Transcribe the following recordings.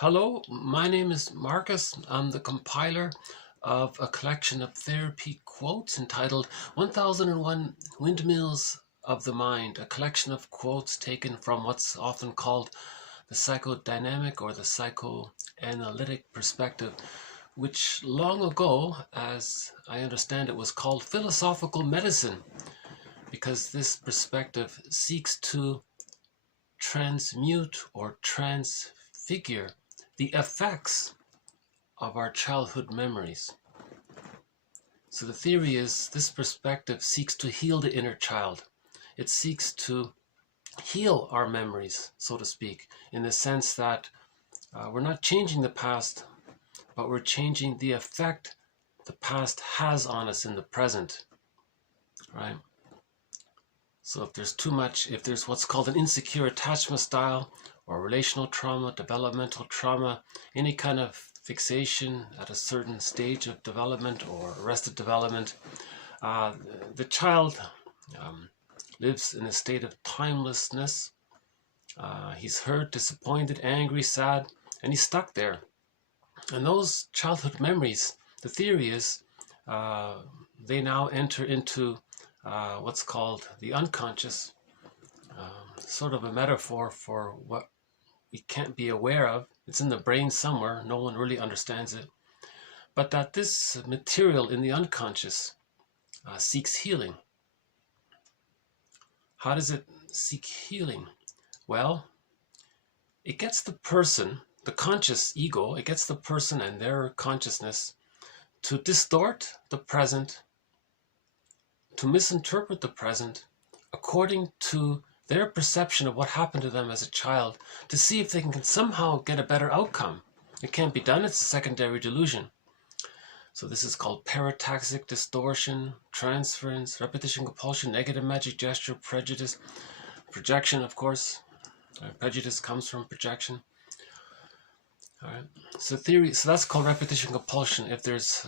Hello, my name is Marcus. I'm the compiler of a collection of therapy quotes entitled 1001 Windmills of the Mind, a collection of quotes taken from what's often called the psychodynamic or the psychoanalytic perspective, which long ago, as I understand it, was called philosophical medicine, because this perspective seeks to transmute or transfigure the effects of our childhood memories. So the theory is this perspective seeks to heal the inner child. It seeks to heal our memories, so to speak, in the sense that we're not changing the past, but we're changing the effect the past has on us in the present, right? So if there's too much, if there's what's called an insecure attachment style or relational trauma, developmental trauma, any kind of fixation at a certain stage of development or arrested development, the child lives in a state of timelessness. He's hurt, disappointed, angry, sad, and he's stuck there. And those childhood memories, the theory is, they now enter into what's called the unconscious, sort of a metaphor for what we can't be aware of. It's in the brain somewhere, no one really understands it, but that this material in the unconscious seeks healing. How does it seek healing? Well, it gets the person, the conscious ego, it gets the person and their consciousness to distort the present, to misinterpret the present according to their perception of what happened to them as a child, to see if they can somehow get a better outcome. It can't be done, it's a secondary delusion. So this is called parataxic distortion, transference, repetition compulsion, negative magic gesture, prejudice, projection, of course. Prejudice comes from projection. All right. So that's called repetition compulsion. If there's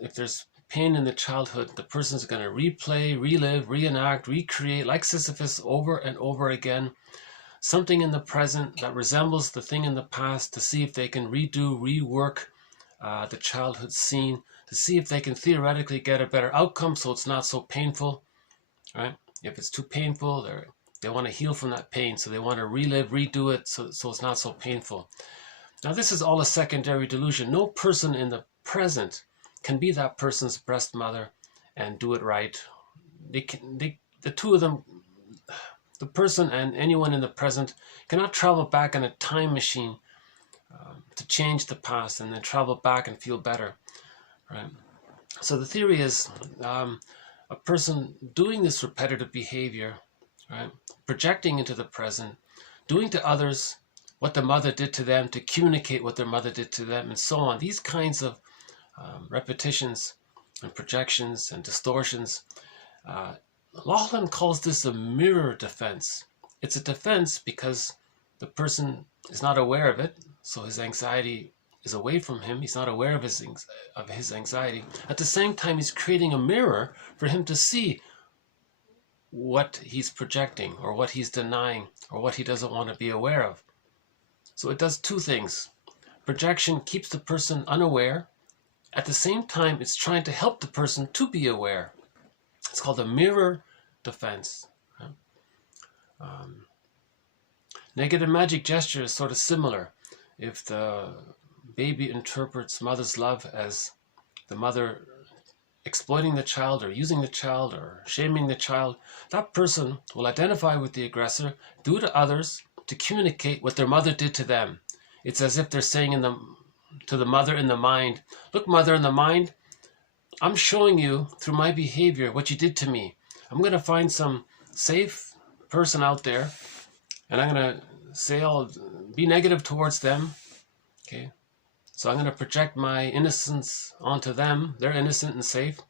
if there's pain in the childhood, the person's going to replay, relive, reenact, recreate, like Sisyphus, over and over again, something in the present that resembles the thing in the past, to see if they can rework the childhood scene, to see if they can theoretically get a better outcome so it's not so painful, right? If it's too painful, they want to heal from that pain, so they want to relive, redo it so it's not so painful. Now this is all a secondary delusion. No person in the present can be that person's breast mother and do it right. The two of them, the person and anyone in the present, cannot travel back in a time machine to change the past and then travel back and feel better, right? So the theory is a person doing this repetitive behavior, right, projecting into the present, doing to others what the mother did to them to communicate what their mother did to them, and so on. These kinds of repetitions and projections and distortions. Lowen calls this a mirror defense. It's a defense because the person is not aware of it, so his anxiety is away from him. He's not aware of his anxiety. At the same time, he's creating a mirror for him to see what he's projecting or what he's denying or what he doesn't want to be aware of. So it does two things. Projection keeps the person unaware. At the same time, it's trying to help the person to be aware. It's called a mirror defense. Negative magic gesture is sort of similar. If the baby interprets mother's love as the mother exploiting the child or using the child or shaming the child, that person will identify with the aggressor, do to others to communicate what their mother did to them. It's as if they're saying to the mother in the mind, look, mother in the mind, I'm showing you through my behavior what you did to me. I'm going to find some safe person out there and I'm going to say I'll be negative towards them. Okay, so I'm going to project my innocence onto them. They're innocent and safe.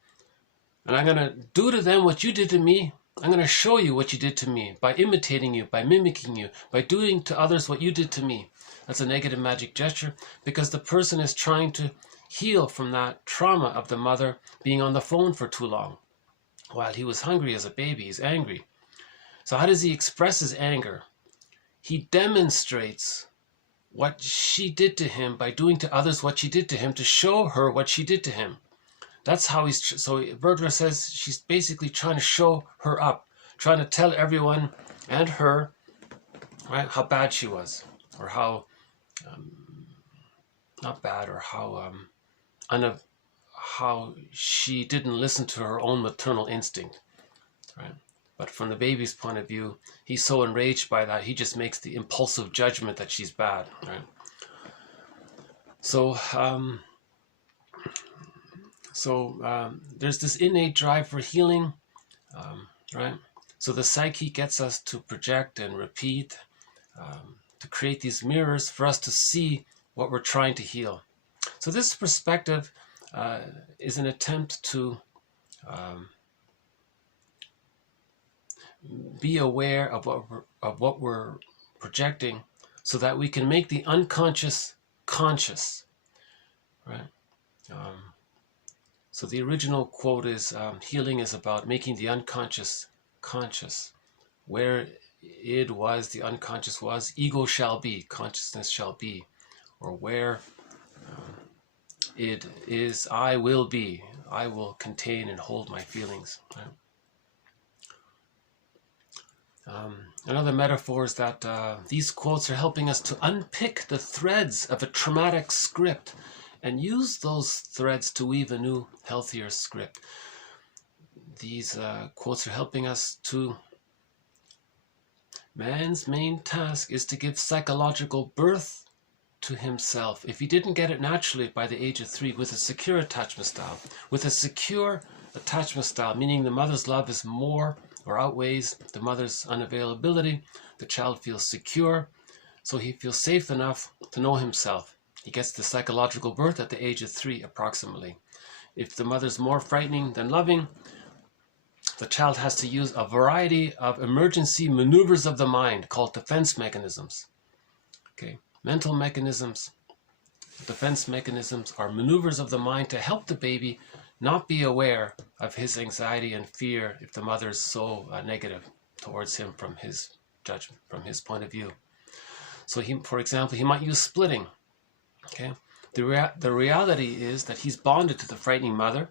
And I'm going to do to them what you did to me. I'm going to show you what you did to me by imitating you, by mimicking you, by doing to others what you did to me. That's a negative magic gesture because the person is trying to heal from that trauma of the mother being on the phone for too long. While he was hungry as a baby, he's angry. So how does he express his anger? He demonstrates what she did to him by doing to others what she did to him, to show her what she did to him. That's how so Bergler says she's basically trying to show her up, trying to tell everyone and her, right, how bad she was, or how, not bad, or how she didn't listen to her own maternal instinct, right? But from the baby's point of view, he's so enraged by that, he just makes the impulsive judgment that she's bad, right? So, there's this innate drive for healing, right? So the psyche gets us to project and repeat, to create these mirrors for us to see what we're trying to heal. So this perspective is an attempt to be aware of what we're projecting, so that we can make the unconscious conscious, right? So the original quote is, healing is about making the unconscious conscious. Where id was, the unconscious was, ego shall be, consciousness shall be. Or where id is, I will be, I will contain and hold my feelings, right? Another metaphor is that these quotes are helping us to unpick the threads of a traumatic script and use those threads to weave a new, healthier script. These quotes are helping us to... Man's main task is to give psychological birth to himself. If he didn't get it naturally by the age of 3 with a secure attachment style, meaning the mother's love is more or outweighs the mother's unavailability, the child feels secure, so he feels safe enough to know himself. He gets the psychological birth at the age of 3 approximately. If the mother's more frightening than loving, the child has to use a variety of emergency maneuvers of the mind called defense mechanisms. Okay, mental mechanisms, defense mechanisms are maneuvers of the mind to help the baby not be aware of his anxiety and fear if the mother is so negative towards him from his judgment, from his point of view. So for example, he might use splitting. Okay, the reality is that he's bonded to the frightening mother,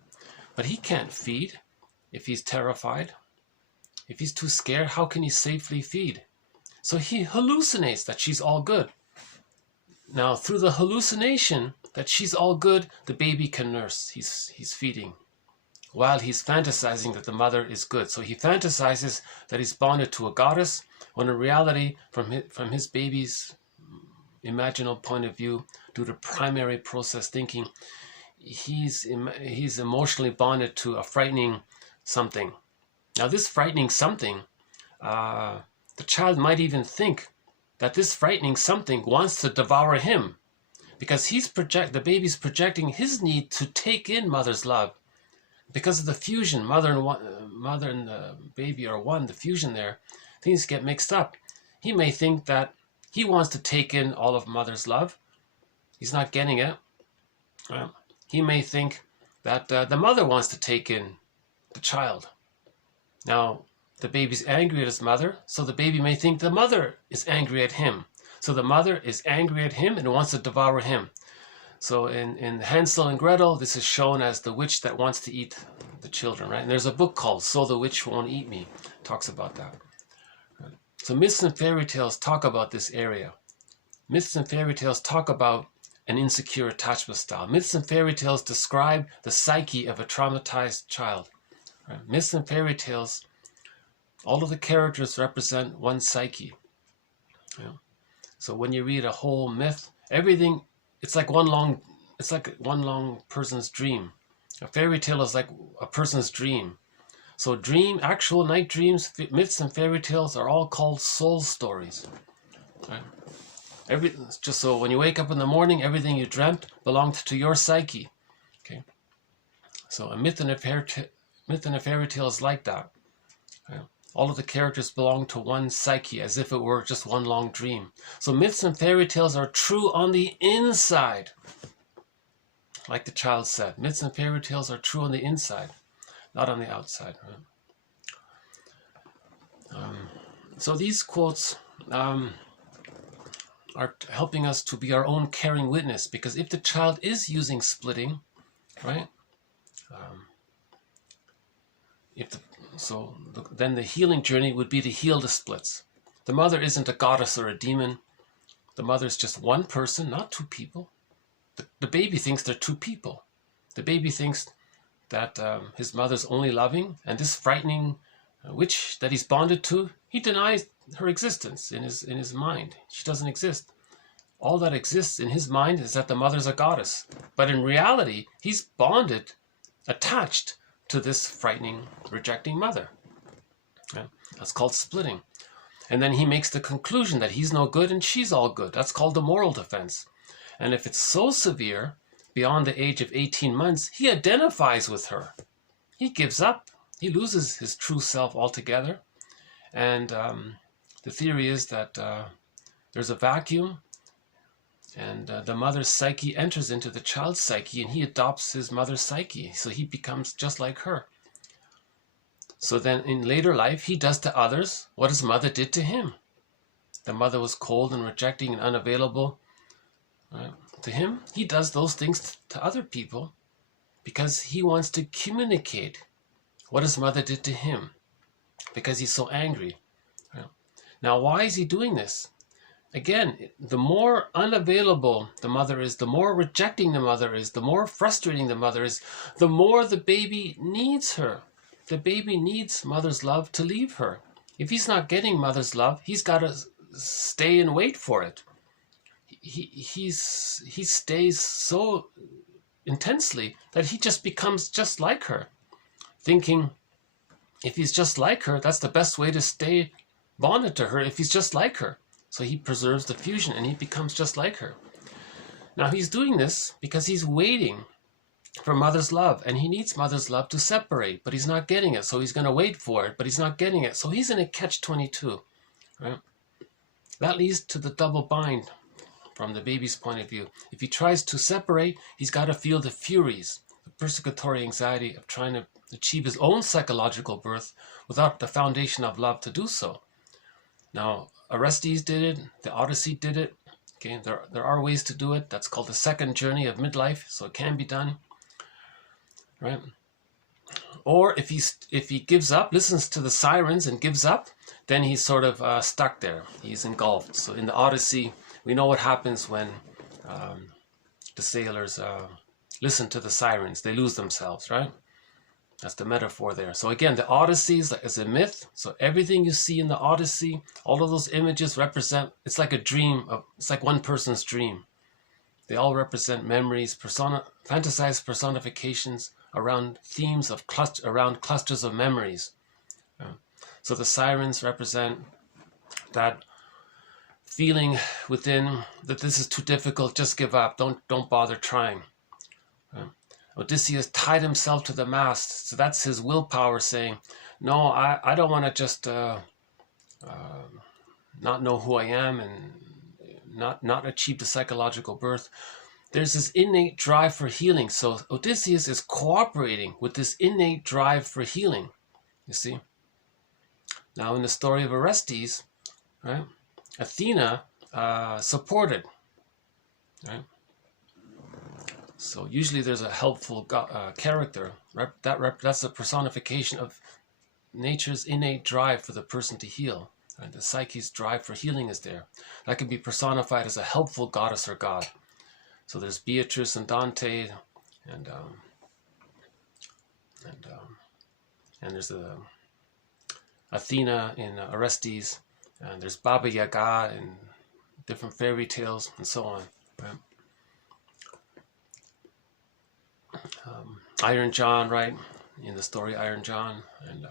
but he can't feed if he's terrified. If he's too scared, how can he safely feed? So he hallucinates that she's all good. Now, through the hallucination that she's all good, the baby can nurse. He's feeding, while he's fantasizing that the mother is good. So he fantasizes that he's bonded to a goddess, when in reality, from his baby's imaginal point of view, due to primary process thinking, he's emotionally bonded to a frightening something. Now, this frightening something, the child might even think that this frightening something wants to devour him, because the baby's projecting his need to take in mother's love. Because of the fusion, mother and the baby are one, the fusion there, things get mixed up. He may think that he wants to take in all of mother's love. He's not getting it. He may think that the mother wants to take in the child. Now, the baby's angry at his mother, so the baby may think the mother is angry at him. So the mother is angry at him and wants to devour him. So in Hansel and Gretel, this is shown as the witch that wants to eat the children, right? And there's a book called So the Witch Won't Eat Me. It talks about that. So myths and fairy tales talk about this area. Myths and fairy tales talk about an insecure attachment style. Myths and fairy tales describe the psyche of a traumatized child. Right? Myths and fairy tales, all of the characters represent one psyche. Yeah. So when you read a whole myth, everything, it's like one long person's dream. A fairy tale is like a person's dream. So actual night dreams, myths and fairy tales are all called soul stories. Right? Just so when you wake up in the morning, everything you dreamt belonged to your psyche. Okay. So a myth and a fairy tale is like that. Right? All of the characters belong to one psyche, as if it were just one long dream. So myths and fairy tales are true on the inside. Like the child said, myths and fairy tales are true on the inside, not on the outside. Right? So these quotes are helping us to be our own caring witness. Because if the child is using splitting, right? Then the healing journey would be to heal the splits. The mother isn't a goddess or a demon. The mother is just one person, not two people. The baby thinks they're two people. The baby thinks that his mother's only loving, and this frightening witch that he's bonded to, he denies her existence in his mind. She doesn't exist. All that exists in his mind is that the mother's a goddess. But in reality, he's bonded, attached to this frightening, rejecting mother. Yeah, that's called splitting. And then he makes the conclusion that he's no good and she's all good. That's called the moral defense. And if it's so severe, beyond the age of 18 months, he identifies with her. He gives up. He loses his true self altogether. And the theory is that there's a vacuum, and the mother's psyche enters into the child's psyche, and he adopts his mother's psyche. So he becomes just like her. So then in later life, he does to others what his mother did to him. The mother was cold and rejecting and unavailable. To him, he does those things to other people because he wants to communicate what his mother did to him, because he's so angry. Now, why is he doing this? Again, the more unavailable the mother is, the more rejecting the mother is, the more frustrating the mother is, the more the baby needs her. The baby needs mother's love to leave her. If he's not getting mother's love, he's got to stay and wait for it. He stays so intensely that he just becomes just like her, thinking if he's just like her, that's the best way to stay bonded to her, if he's just like her. So he preserves the fusion and he becomes just like her. Now he's doing this because he's waiting for mother's love, and he needs mother's love to separate, but he's not getting it. So he's going to wait for it, but he's not getting it. So he's in a catch-22, right? That leads to the double bind from the baby's point of view. If he tries to separate, he's got to feel the furies, the persecutory anxiety of trying to achieve his own psychological birth without the foundation of love to do so. Now, Orestes did it, the Odyssey did it. Okay, there are ways to do it. That's called the second journey of midlife, so it can be done. Right? Or if he gives up, listens to the sirens and gives up, then he's sort of stuck there. He's engulfed. So in the Odyssey, we know what happens when the sailors listen to the sirens. They lose themselves, right? That's the metaphor there. So again, the Odyssey is a myth. So everything you see in the Odyssey, all of those images represent, it's like a dream, it's like one person's dream. They all represent memories, fantasized personifications around themes of around clusters of memories. So the sirens represent that feeling within that this is too difficult, just give up, don't bother trying. Odysseus tied himself to the mast, so that's his willpower saying, no, I don't want to just not know who I am and not achieve the psychological birth. There's this innate drive for healing. So Odysseus is cooperating with this innate drive for healing, you see. Now in the story of Orestes, right, Athena supported, right? So usually there's a helpful character. That's a personification of nature's innate drive for the person to heal. Right? The psyche's drive for healing is there. That can be personified as a helpful goddess or god. So there's Beatrice and Dante, and there's Athena in Orestes, and there's Baba Yaga in different fairy tales, and so on. Right? Iron John, right, in the story Iron John, and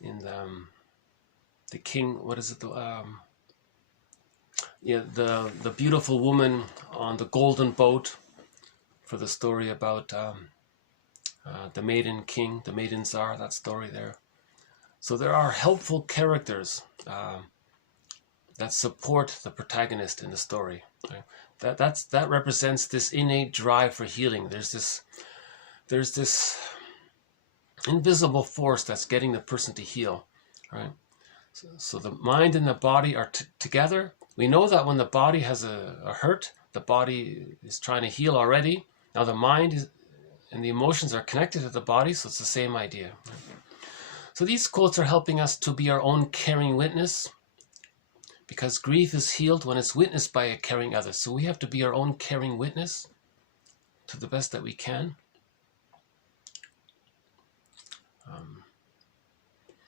in the king, what is it? The beautiful woman on the golden boat, for the story about the maiden king, the maiden czar, that story there. So there are helpful characters that support the protagonist in the story. Right? That represents this innate drive for healing. There's this invisible force that's getting the person to heal, right? So the mind and the body are together. We know that when the body has a hurt, the body is trying to heal already. Now the mind and the emotions are connected to the body, so it's the same idea. So these quotes are helping us to be our own caring witness, because grief is healed when it's witnessed by a caring other. So we have to be our own caring witness to the best that we can.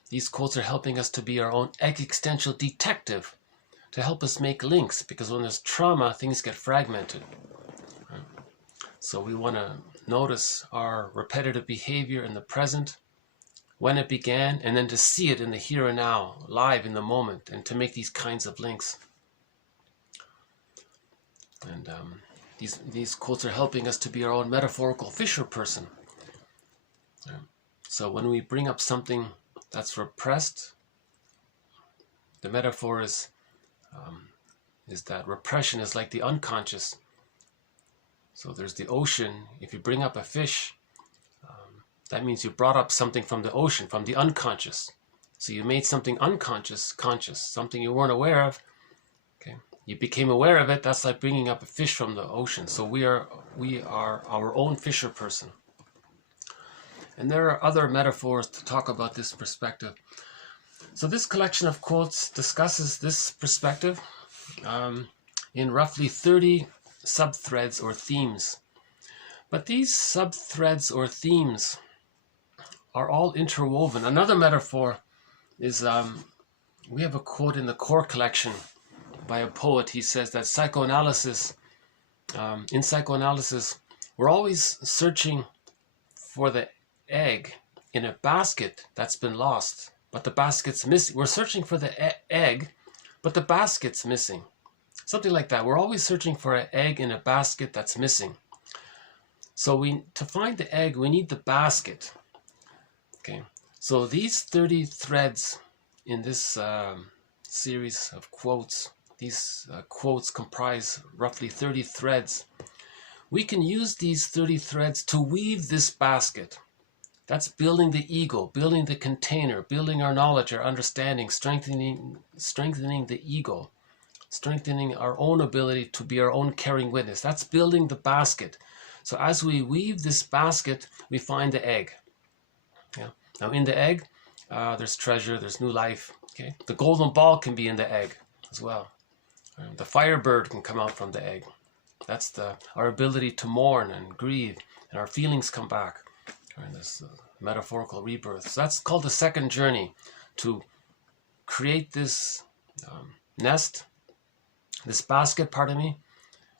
These quotes are helping us to be our own existential detective, to help us make links, because when there's trauma, things get fragmented. Right? So we want to notice our repetitive behavior in the present, when it began, and then to see it in the here and now, live in the moment, and to make these kinds of links. And these quotes are helping us to be our own metaphorical fisher person. Right? So when we bring up something that's repressed, the metaphor is that repression is like the unconscious. So there's the ocean. If you bring up a fish, that means you brought up something from the ocean, from the unconscious. So you made something unconscious conscious, something you weren't aware of. Okay, you became aware of it. That's like bringing up a fish from the ocean. So we are our own fisher person. And there are other metaphors to talk about this perspective. So this collection of quotes discusses this perspective in roughly 30 sub-threads or themes. But these sub-threads or themes are all interwoven. Another metaphor is, we have a quote in the core collection by a poet. He says that in psychoanalysis, we're always searching for the egg in a basket that's been lost, but the basket's missing. We're searching for the egg, but the basket's missing. Something like that. We're always searching for an egg in a basket that's missing. So to find the egg, we need the basket. Okay. So these 30 threads in this series of quotes, these quotes comprise roughly 30 threads. We can use these 30 threads to weave this basket. That's building the ego, building the container, building our knowledge, our understanding, strengthening the ego, strengthening our own ability to be our own caring witness. That's building the basket. So as we weave this basket, we find the egg. Yeah. Now in the egg, there's treasure, there's new life. Okay. The golden ball can be in the egg as well. The firebird can come out from the egg. That's our ability to mourn and grieve, and our feelings come back. And this metaphorical rebirth. So that's called the second journey, to create this nest, this basket, pardon me,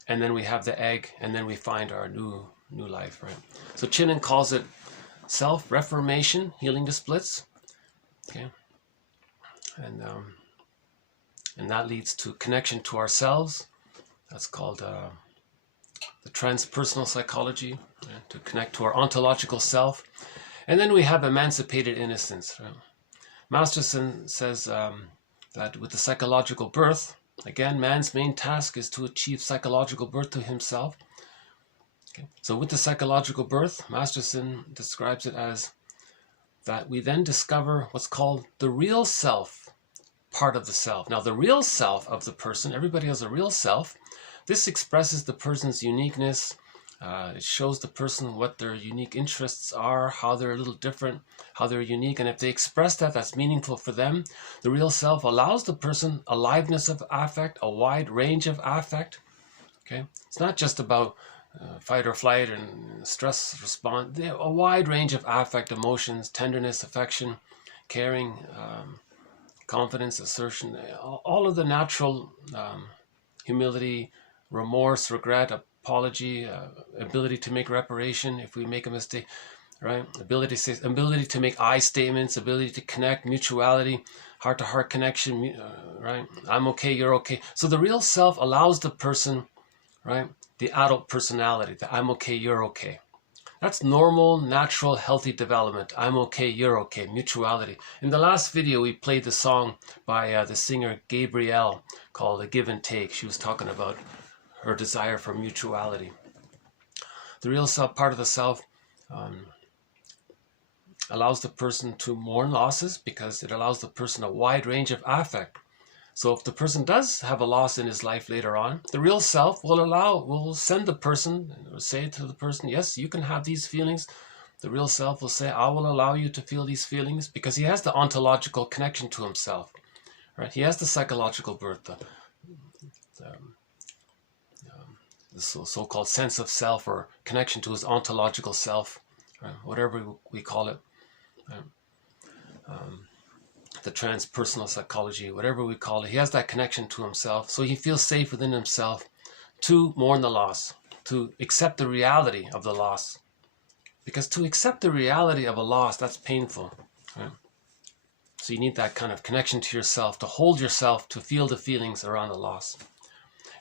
and then we have the egg, and then we find our new life, right? So Chinnen calls it self-reformation, healing the splits. Okay, and that leads to connection to ourselves. That's called the transpersonal psychology, right? To connect to our ontological self. And then we have emancipated innocence. Right? Masterson says that with the psychological birth, again, man's main task is to achieve psychological birth to himself. Okay. So with the psychological birth, Masterson describes it as that we then discover what's called the real self part of the self. Now, the real self of the person, everybody has a real self. This expresses the person's uniqueness. It shows the person what their unique interests are, how they're a little different, how they're unique. And if they express that, that's meaningful for them. The real self allows the person aliveness of affect, a wide range of affect. Okay, it's not just about fight or flight and stress response. A wide range of affect, emotions, tenderness, affection, caring, confidence, assertion, all of the natural humility, remorse, regret, apology, ability to make reparation if we make a mistake, right? Ability to make I statements, ability to connect, mutuality, heart-to-heart connection, right? I'm okay, you're okay. So the real self allows the person, right? The adult personality, the I'm okay, you're okay. That's normal, natural, healthy development. I'm okay, you're okay, mutuality. In the last video, we played the song by the singer Gabrielle called The Give and Take. She was talking about her desire for mutuality. The real self, part of the self, allows the person to mourn losses because it allows the person a wide range of affect. So if the person does have a loss in his life later on, the real self will send the person, or say to the person, yes, you can have these feelings. The real self will say, I will allow you to feel these feelings, because he has the ontological connection to himself, right? He has the psychological birth, the so-called sense of self, or connection to his ontological self, right? Whatever we call it. The transpersonal psychology, whatever we call it, he has that connection to himself, so he feels safe within himself to mourn the loss, to accept the reality of the loss. Because to accept the reality of a loss, that's painful, right? So you need that kind of connection to yourself, to hold yourself, to feel the feelings around the loss.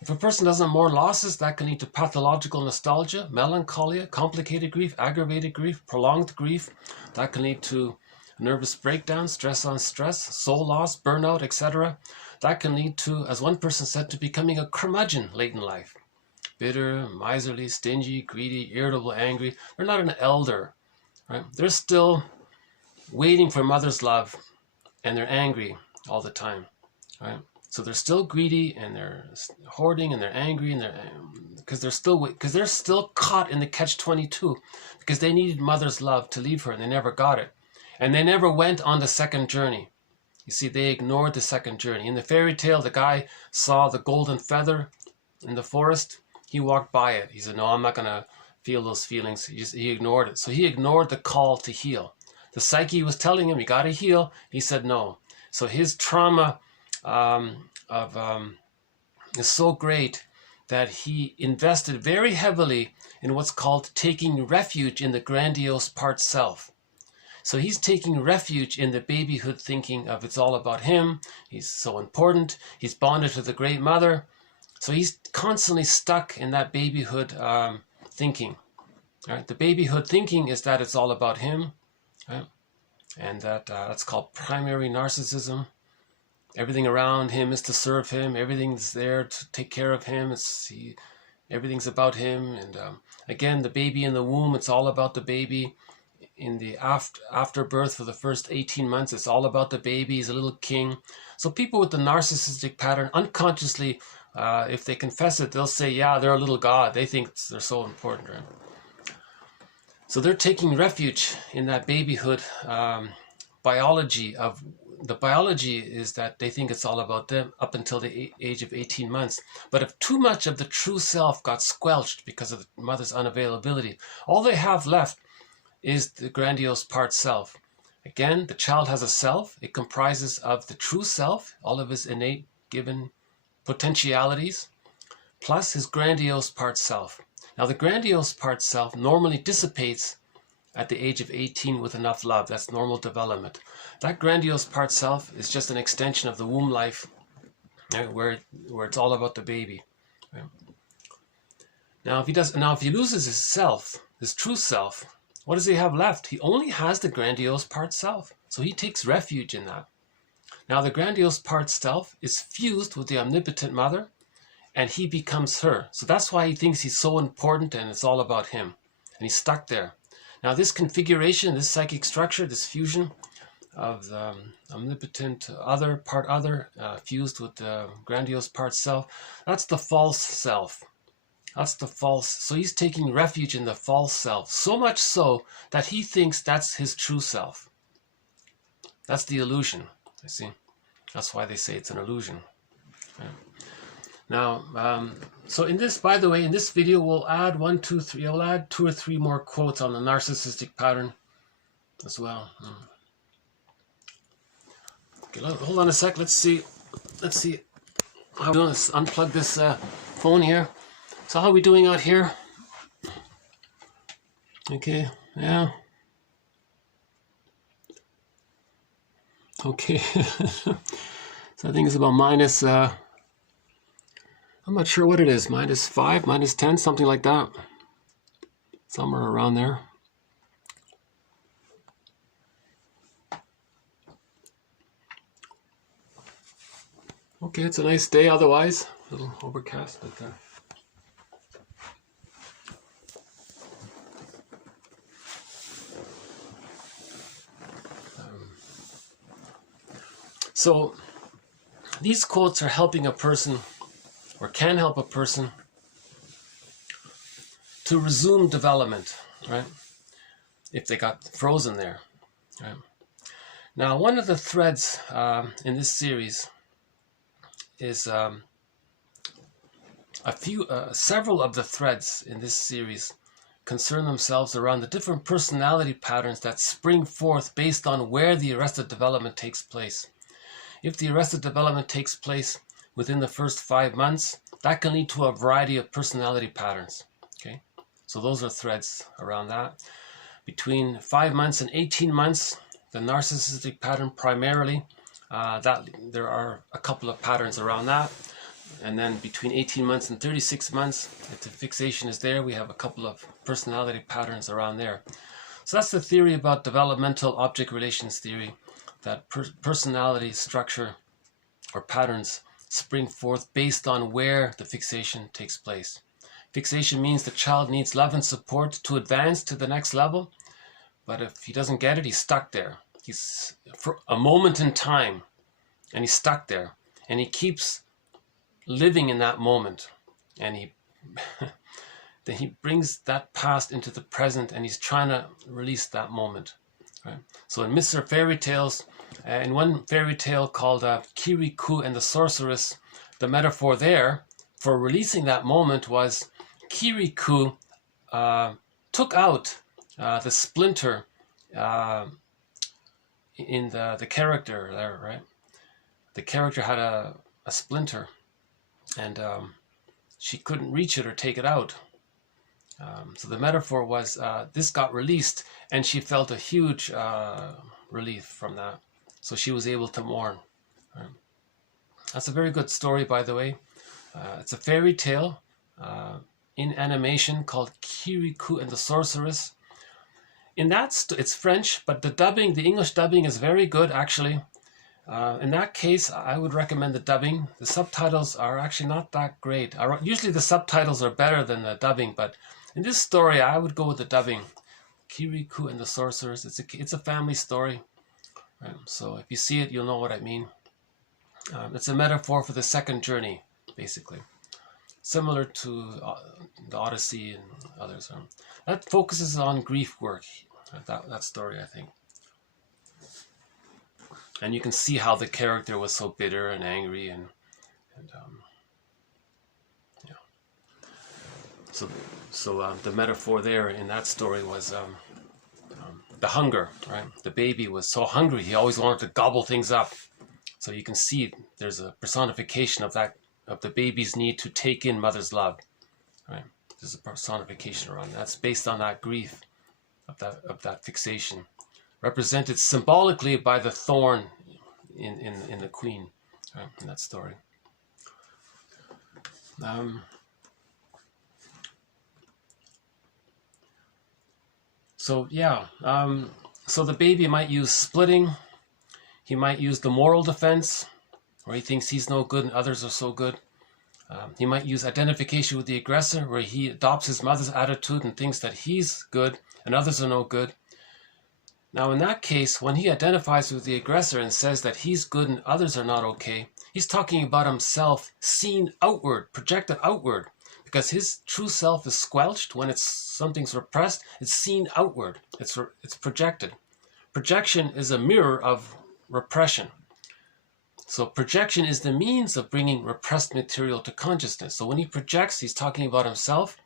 If a person doesn't mourn losses, that can lead to pathological nostalgia, melancholia, complicated grief, aggravated grief, prolonged grief. That can lead to nervous breakdown, stress on stress, soul loss, burnout, etc. That can lead to, as one person said, to becoming a curmudgeon late in life. Bitter, miserly, stingy, greedy, irritable, angry. They're not an elder, right? They're still waiting for mother's love, and they're angry all the time, right? So they're still greedy, and they're hoarding, and they're angry, and because they're still caught in the catch-22, because they needed mother's love to leave her, and they never got it. And they never went on the second journey. You see, they ignored the second journey. In the fairy tale, the guy saw the golden feather in the forest. He walked by it. He said, no, I'm not going to feel those feelings. He ignored it. So he ignored the call to heal. The psyche was telling him, you got to heal. He said no. So his trauma is so great that he invested very heavily in what's called taking refuge in the grandiose part self. So he's taking refuge in the babyhood thinking of it's all about him. He's so important. He's bonded to the great mother. So he's constantly stuck in that babyhood thinking. Right? The babyhood thinking is that it's all about him. Right? And that's called primary narcissism. Everything around him is to serve him. Everything's there to take care of him. Everything's about him. And again, the baby in the womb, it's all about the baby. In the afterbirth for the first 18 months, it's all about the baby. He's a little king. So people with the narcissistic pattern, unconsciously, if they confess it, they'll say, yeah, they're a little god. They think they're so important, right? So they're taking refuge in that babyhood biology. The biology is that they think it's all about them up until the age of 18 months. But if too much of the true self got squelched because of the mother's unavailability, all they have left is the grandiose part self. Again, the child has a self. It comprises of the true self, all of his innate given potentialities, plus his grandiose part self. Now, the grandiose part self normally dissipates at the age of 18 with enough love. That's normal development. That grandiose part self is just an extension of the womb life, right, where it's all about the baby. Right? Now, if he loses his self, his true self, what does he have left? He only has the grandiose part self. So he takes refuge in that. Now the grandiose part self is fused with the omnipotent mother, and he becomes her. So that's why he thinks he's so important and it's all about him. And he's stuck there. Now this configuration, this psychic structure, this fusion of the omnipotent other, fused with the grandiose part self, that's the false self. That's the false. So he's taking refuge in the false self, so much so that he thinks that's his true self. That's the illusion, you see. That's why they say it's an illusion. Right? Now, so in this, by the way, in this video, we'll add I'll add 2 or 3 more quotes on the narcissistic pattern as well. Okay, hold on a sec. Let's see how we're doing. Let's unplug this phone here. So how are we doing out here? Okay, yeah. Okay. So I think it's about minus, I'm not sure what it is, -5, -10, something like that. Somewhere around there. Okay, it's a nice day otherwise. A little overcast, but So these quotes are helping a person, or can help a person, to resume development, right? If they got frozen there, right? Now, one of the threads in this series is several of the threads in this series concern themselves around the different personality patterns that spring forth based on where the arrested development takes place. If the arrested development takes place within the first 5 months, that can lead to a variety of personality patterns. Okay, so those are threads around that. Between 5 months and 18 months, the narcissistic pattern primarily, there are a couple of patterns around that. And then between 18 months and 36 months, if the fixation is there, we have a couple of personality patterns around there. So that's the theory about developmental object relations theory, that personality structure or patterns spring forth based on where the fixation takes place. Fixation means the child needs love and support to advance to the next level, but if he doesn't get it, he's stuck there. He's for a moment in time, and he's stuck there, and he keeps living in that moment, and then he brings that past into the present, and he's trying to release that moment, right? So in myths or fairy tales, in one fairy tale called Kirikou and the Sorceress, the metaphor there for releasing that moment was Kirikou took out the splinter in the character there, right? The character had a splinter, and she couldn't reach it or take it out. So the metaphor was this got released, and she felt a huge relief from that. So she was able to mourn. Right? That's a very good story, by the way. It's a fairy tale in animation called Kirikou and the Sorceress. In that, it's French, but the English dubbing is very good, actually. In that case, I would recommend the dubbing. The subtitles are actually not that great. Usually the subtitles are better than the dubbing, but in this story, I would go with the dubbing. Kirikou and the Sorceress. It's a family story. Right? So if you see it, you'll know what I mean. It's a metaphor for the second journey, basically. Similar to the Odyssey and others. That focuses on grief work, that story, I think. And you can see how the character was so bitter and angry, and yeah. So the metaphor there in that story was the hunger, right? The baby was so hungry, he always wanted to gobble things up. So you can see there's a personification of the baby's need to take in mother's love, right? There's a personification around that. That's based on that grief of that fixation, represented symbolically by the thorn in the queen, right, in that story. So yeah, so the baby might use splitting. He might use the moral defense, where he thinks he's no good and others are so good. He might use identification with the aggressor, where he adopts his mother's attitude and thinks that he's good and others are no good. Now, in that case, when he identifies with the aggressor and says that he's good and others are not okay, he's talking about himself seen outward, projected outward, because his true self is squelched when something's repressed. It's seen outward. It's projected. Projection is a mirror of repression. So projection is the means of bringing repressed material to consciousness. So when he projects, he's talking about himself.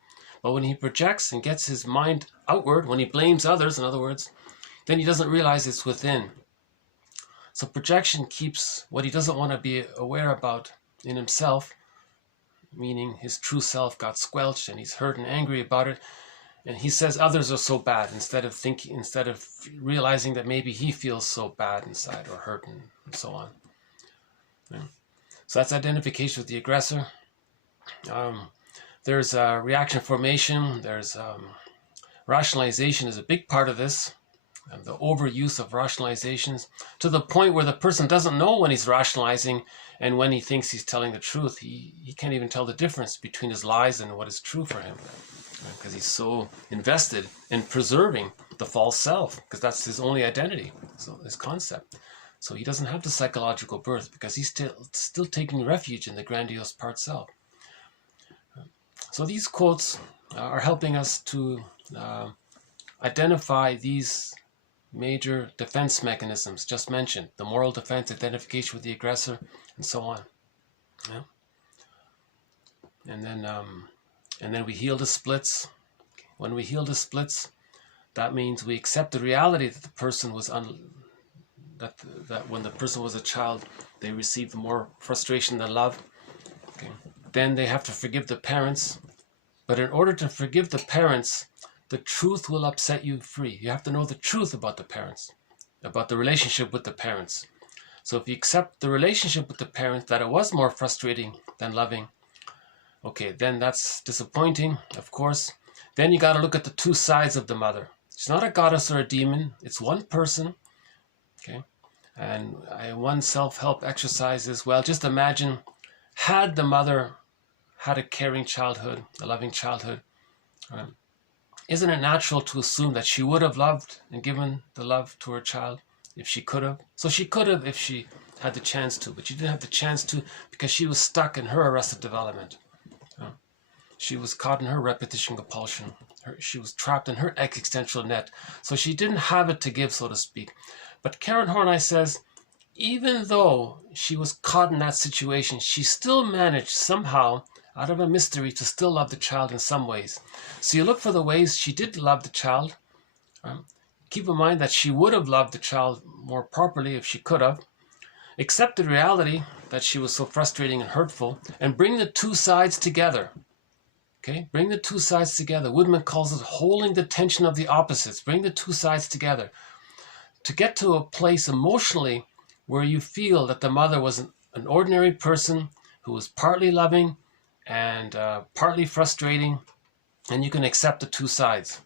But when he projects and gets his mind outward, when he blames others, in other words, then he doesn't realize it's within. So projection keeps what he doesn't want to be aware about in himself, meaning his true self got squelched and he's hurt and angry about it. And he says others are so bad instead of realizing that maybe he feels so bad inside or hurt and so on. Yeah. So that's identification with the aggressor. There's reaction formation. There's rationalization is a big part of this. The overuse of rationalizations to the point where the person doesn't know when he's rationalizing and when he thinks he's telling the truth. He can't even tell the difference between his lies and what is true for him, because he's so invested in preserving the false self, because that's his only identity, so his concept. So he doesn't have the psychological birth because he's still taking refuge in the grandiose part self. So these quotes are helping us to identify these major defense mechanisms just mentioned: the moral defense, identification with the aggressor, and so on. Yeah. And then we heal the splits. When we heal the splits, that means we accept the reality that the person was that when the person was a child, they received more frustration than love. Okay. Then they have to forgive the parents. But in order to forgive the parents, the truth will upset you free. You have to know the truth about the parents, about the relationship with the parents. So if you accept the relationship with the parents, that it was more frustrating than loving, okay, then that's disappointing, of course. Then you got to look at the two sides of the mother. She's not a goddess or a demon. It's one person, okay? And one self-help exercise is, well, just imagine, had the mother had a caring childhood, a loving childhood, isn't it natural to assume that she would have loved and given the love to her child if she could have? So she could have if she had the chance to, but she didn't have the chance to because she was stuck in her arrested development. She was caught in her repetition compulsion. She was trapped in her existential net. So she didn't have it to give, so to speak. But Karen Horney says, even though she was caught in that situation, she still managed somehow, out of a mystery, to still love the child in some ways. So you look for the ways she did love the child. Keep in mind that she would have loved the child more properly if she could have. Accept the reality that she was so frustrating and hurtful, and bring the two sides together. Okay, bring the two sides together. Woodman calls it holding the tension of the opposites. Bring the two sides together to get to a place emotionally where you feel that the mother was an ordinary person who was partly loving and partly frustrating, and you can accept the two sides.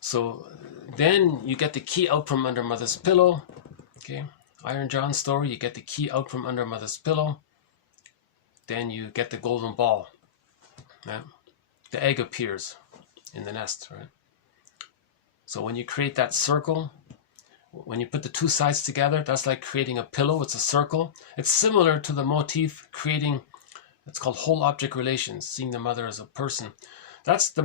So then you get the key out from under mother's pillow. Okay, Iron John story, you get the key out from under mother's pillow. Then you get the golden ball. Right? The egg appears in the nest. Right? So when you create that circle, when you put the two sides together, that's like creating a pillow. It's a circle. It's similar to the motif creating, it's called whole object relations, seeing the mother as a person. That's the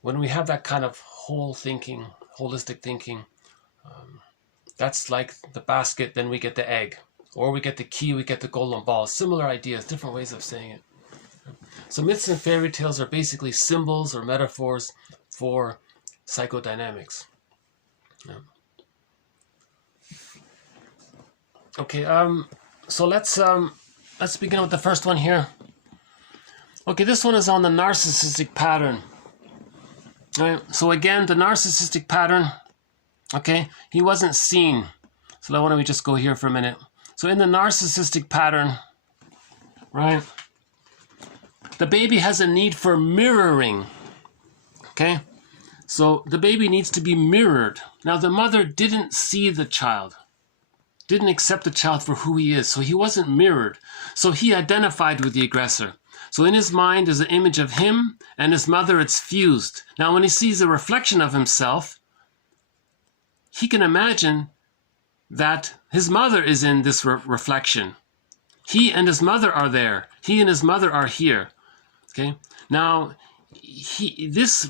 when we have that kind of whole thinking, holistic thinking, that's like the basket, then we get the egg. Or we get the key, we get the golden ball. Similar ideas, different ways of saying it. So myths and fairy tales are basically symbols or metaphors for psychodynamics. Yeah. Okay, so let's begin with the first one here. Okay, this one is on the narcissistic pattern. All right, so again, the narcissistic pattern, okay, he wasn't seen. So why don't we just go here for a minute. So in the narcissistic pattern, right, the baby has a need for mirroring, okay? So the baby needs to be mirrored. Now the mother didn't see the child, didn't accept the child for who he is, so he wasn't mirrored. So he identified with the aggressor. So in his mind is an image of him and his mother, it's fused. Now when he sees a reflection of himself, he can imagine that his mother is in this reflection. He and his mother are there. He and his mother are here. Okay. Now, this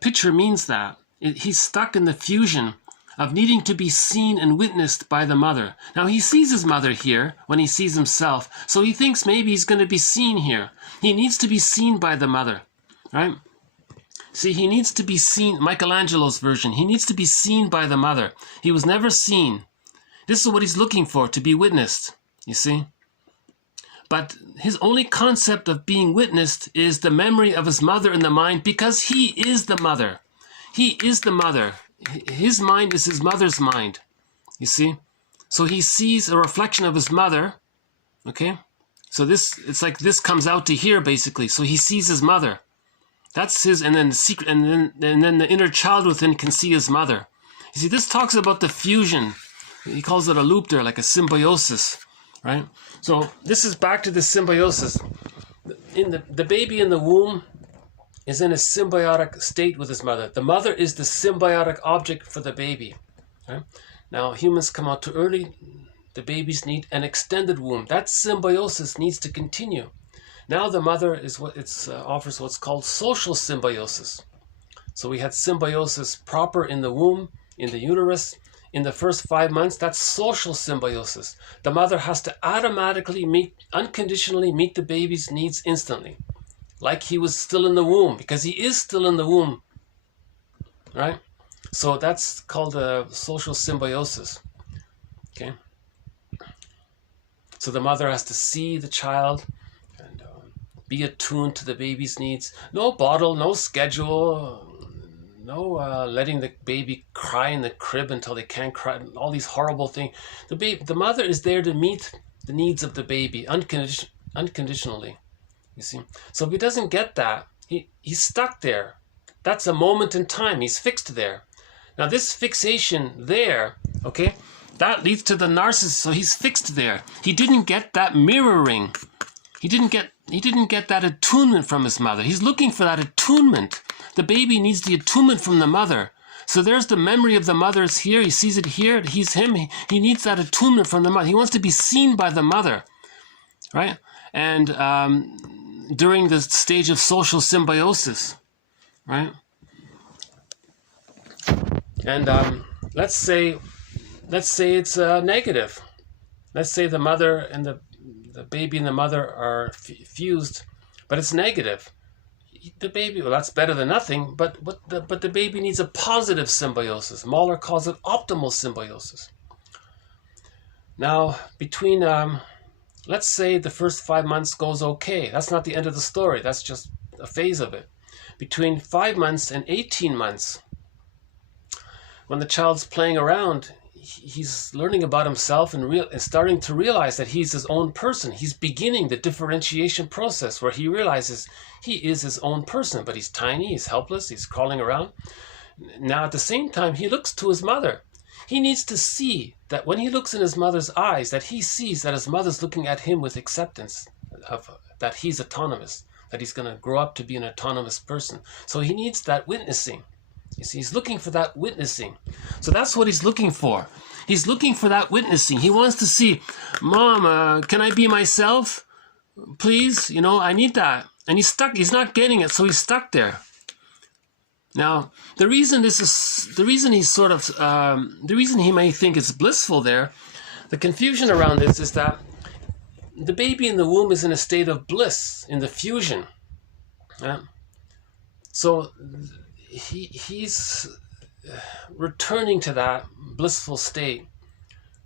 picture means that he's stuck in the fusion of needing to be seen and witnessed by the mother. Now he sees his mother here when he sees himself, so he thinks maybe he's going to be seen here. He needs to be seen by the mother, right? See, he needs to be seen, Michelangelo's version, he needs to be seen by the mother. He was never seen. This is what he's looking for, to be witnessed, you see? But his only concept of being witnessed is the memory of his mother in the mind, because he is the mother. He is the mother. His mind is his mother's mind, you see? So he sees a reflection of his mother, okay? So this, it's like this comes out to here, basically. So he sees his mother. That's his, and then the secret, and then the inner child within can see his mother. You see, this talks about the fusion. He calls it a loop there, like a symbiosis, right? So this is back to the symbiosis. In the baby in the womb is in a symbiotic state with his mother. The mother is the symbiotic object for the baby. Right? Now, humans come out too early. The babies need an extended womb. That symbiosis needs to continue. Now the mother is offers what's called social symbiosis. So we had symbiosis proper in the womb, in the uterus. In the first 5 months, that's social symbiosis. The mother has to automatically unconditionally meet the baby's needs instantly, like he was still in the womb, because he is still in the womb, right? So that's called a social symbiosis, okay? So the mother has to see the child and be attuned to the baby's needs. No bottle, no schedule, no letting the baby cry in the crib until they can't cry, all these horrible things. The mother is there to meet the needs of the baby unconditionally, you see. So if he doesn't get that, he's stuck there. That's a moment in time. He's fixed there. Now this fixation there, okay, that leads to the narcissist. So he's fixed there. He didn't get that mirroring. He didn't get that attunement from his mother. He's looking for that attunement. The baby needs the attunement from the mother. So there's the memory of the mother is here. He sees it here. He's him. He needs that attunement from the mother. He wants to be seen by the mother, right? And during the stage of social symbiosis, right? And let's say it's negative. Let's say the mother and the baby and the mother are fused, but it's negative. The baby, well, that's better than nothing, but the baby needs a positive symbiosis. Mahler calls it optimal symbiosis. Now, between, let's say the first 5 months goes okay. That's not the end of the story. That's just a phase of it. Between 5 months and 18 months, when the child's playing around, he's learning about himself and starting to realize that he's his own person. He's beginning the differentiation process where he realizes he is his own person, but he's tiny, he's helpless, he's crawling around. Now, at the same time, he looks to his mother. He needs to see that when he looks in his mother's eyes, that he sees that his mother's looking at him with acceptance of that he's autonomous, that he's going to grow up to be an autonomous person. So he needs that witnessing. You see, he's looking for that witnessing. So that's what he's looking for. He's looking for that witnessing. He wants to see, Mom, can I be myself? Please, you know, I need that. And he's stuck. He's not getting it, so he's stuck there. Now, the reason he may think it's blissful there, the confusion around this is that the baby in the womb is in a state of bliss, in the fusion. So he's returning to that blissful state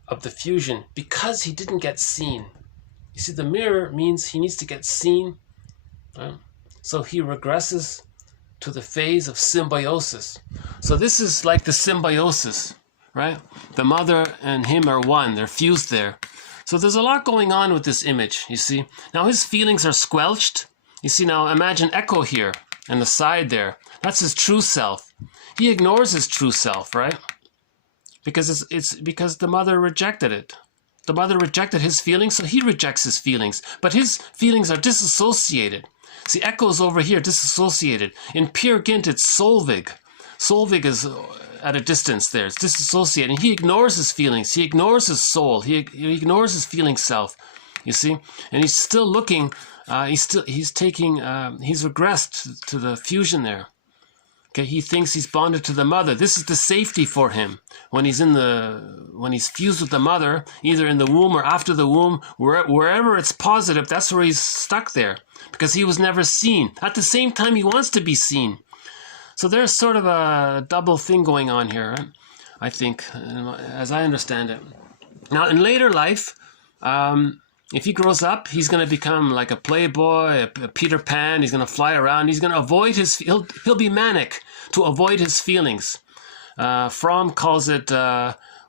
of the fusion because he didn't get seen. You see, the mirror means he needs to get seen. Right? So he regresses to the phase of symbiosis. So this is like the symbiosis, right? The mother and him are one. They're fused there. So there's a lot going on with this image, you see. Now his feelings are squelched. You see, now imagine Echo here and the side there. That's his true self. He ignores his true self, right? Because it's because the mother rejected it. The mother rejected his feelings, so he rejects his feelings. But his feelings are disassociated. See, Echo's over here, disassociated. In Peer Gynt, it's Solvig. Solvig is at a distance there. It's disassociated. He ignores his feelings. He ignores his soul. He ignores his feeling self. You see? And he's still looking. He's regressed to the fusion there. Okay, he thinks he's bonded to the mother. This is the safety for him when he's fused with the mother, either in the womb or after the womb, wherever it's positive. That's where he's stuck there because he was never seen. At the same time, he wants to be seen. So there's sort of a double thing going on here, right? I think, as I understand it. Now, in later life, if he grows up, he's going to become like a playboy, a Peter Pan. He's going to fly around. He's going to avoid he'll be manic to avoid his feelings. Fromm calls it,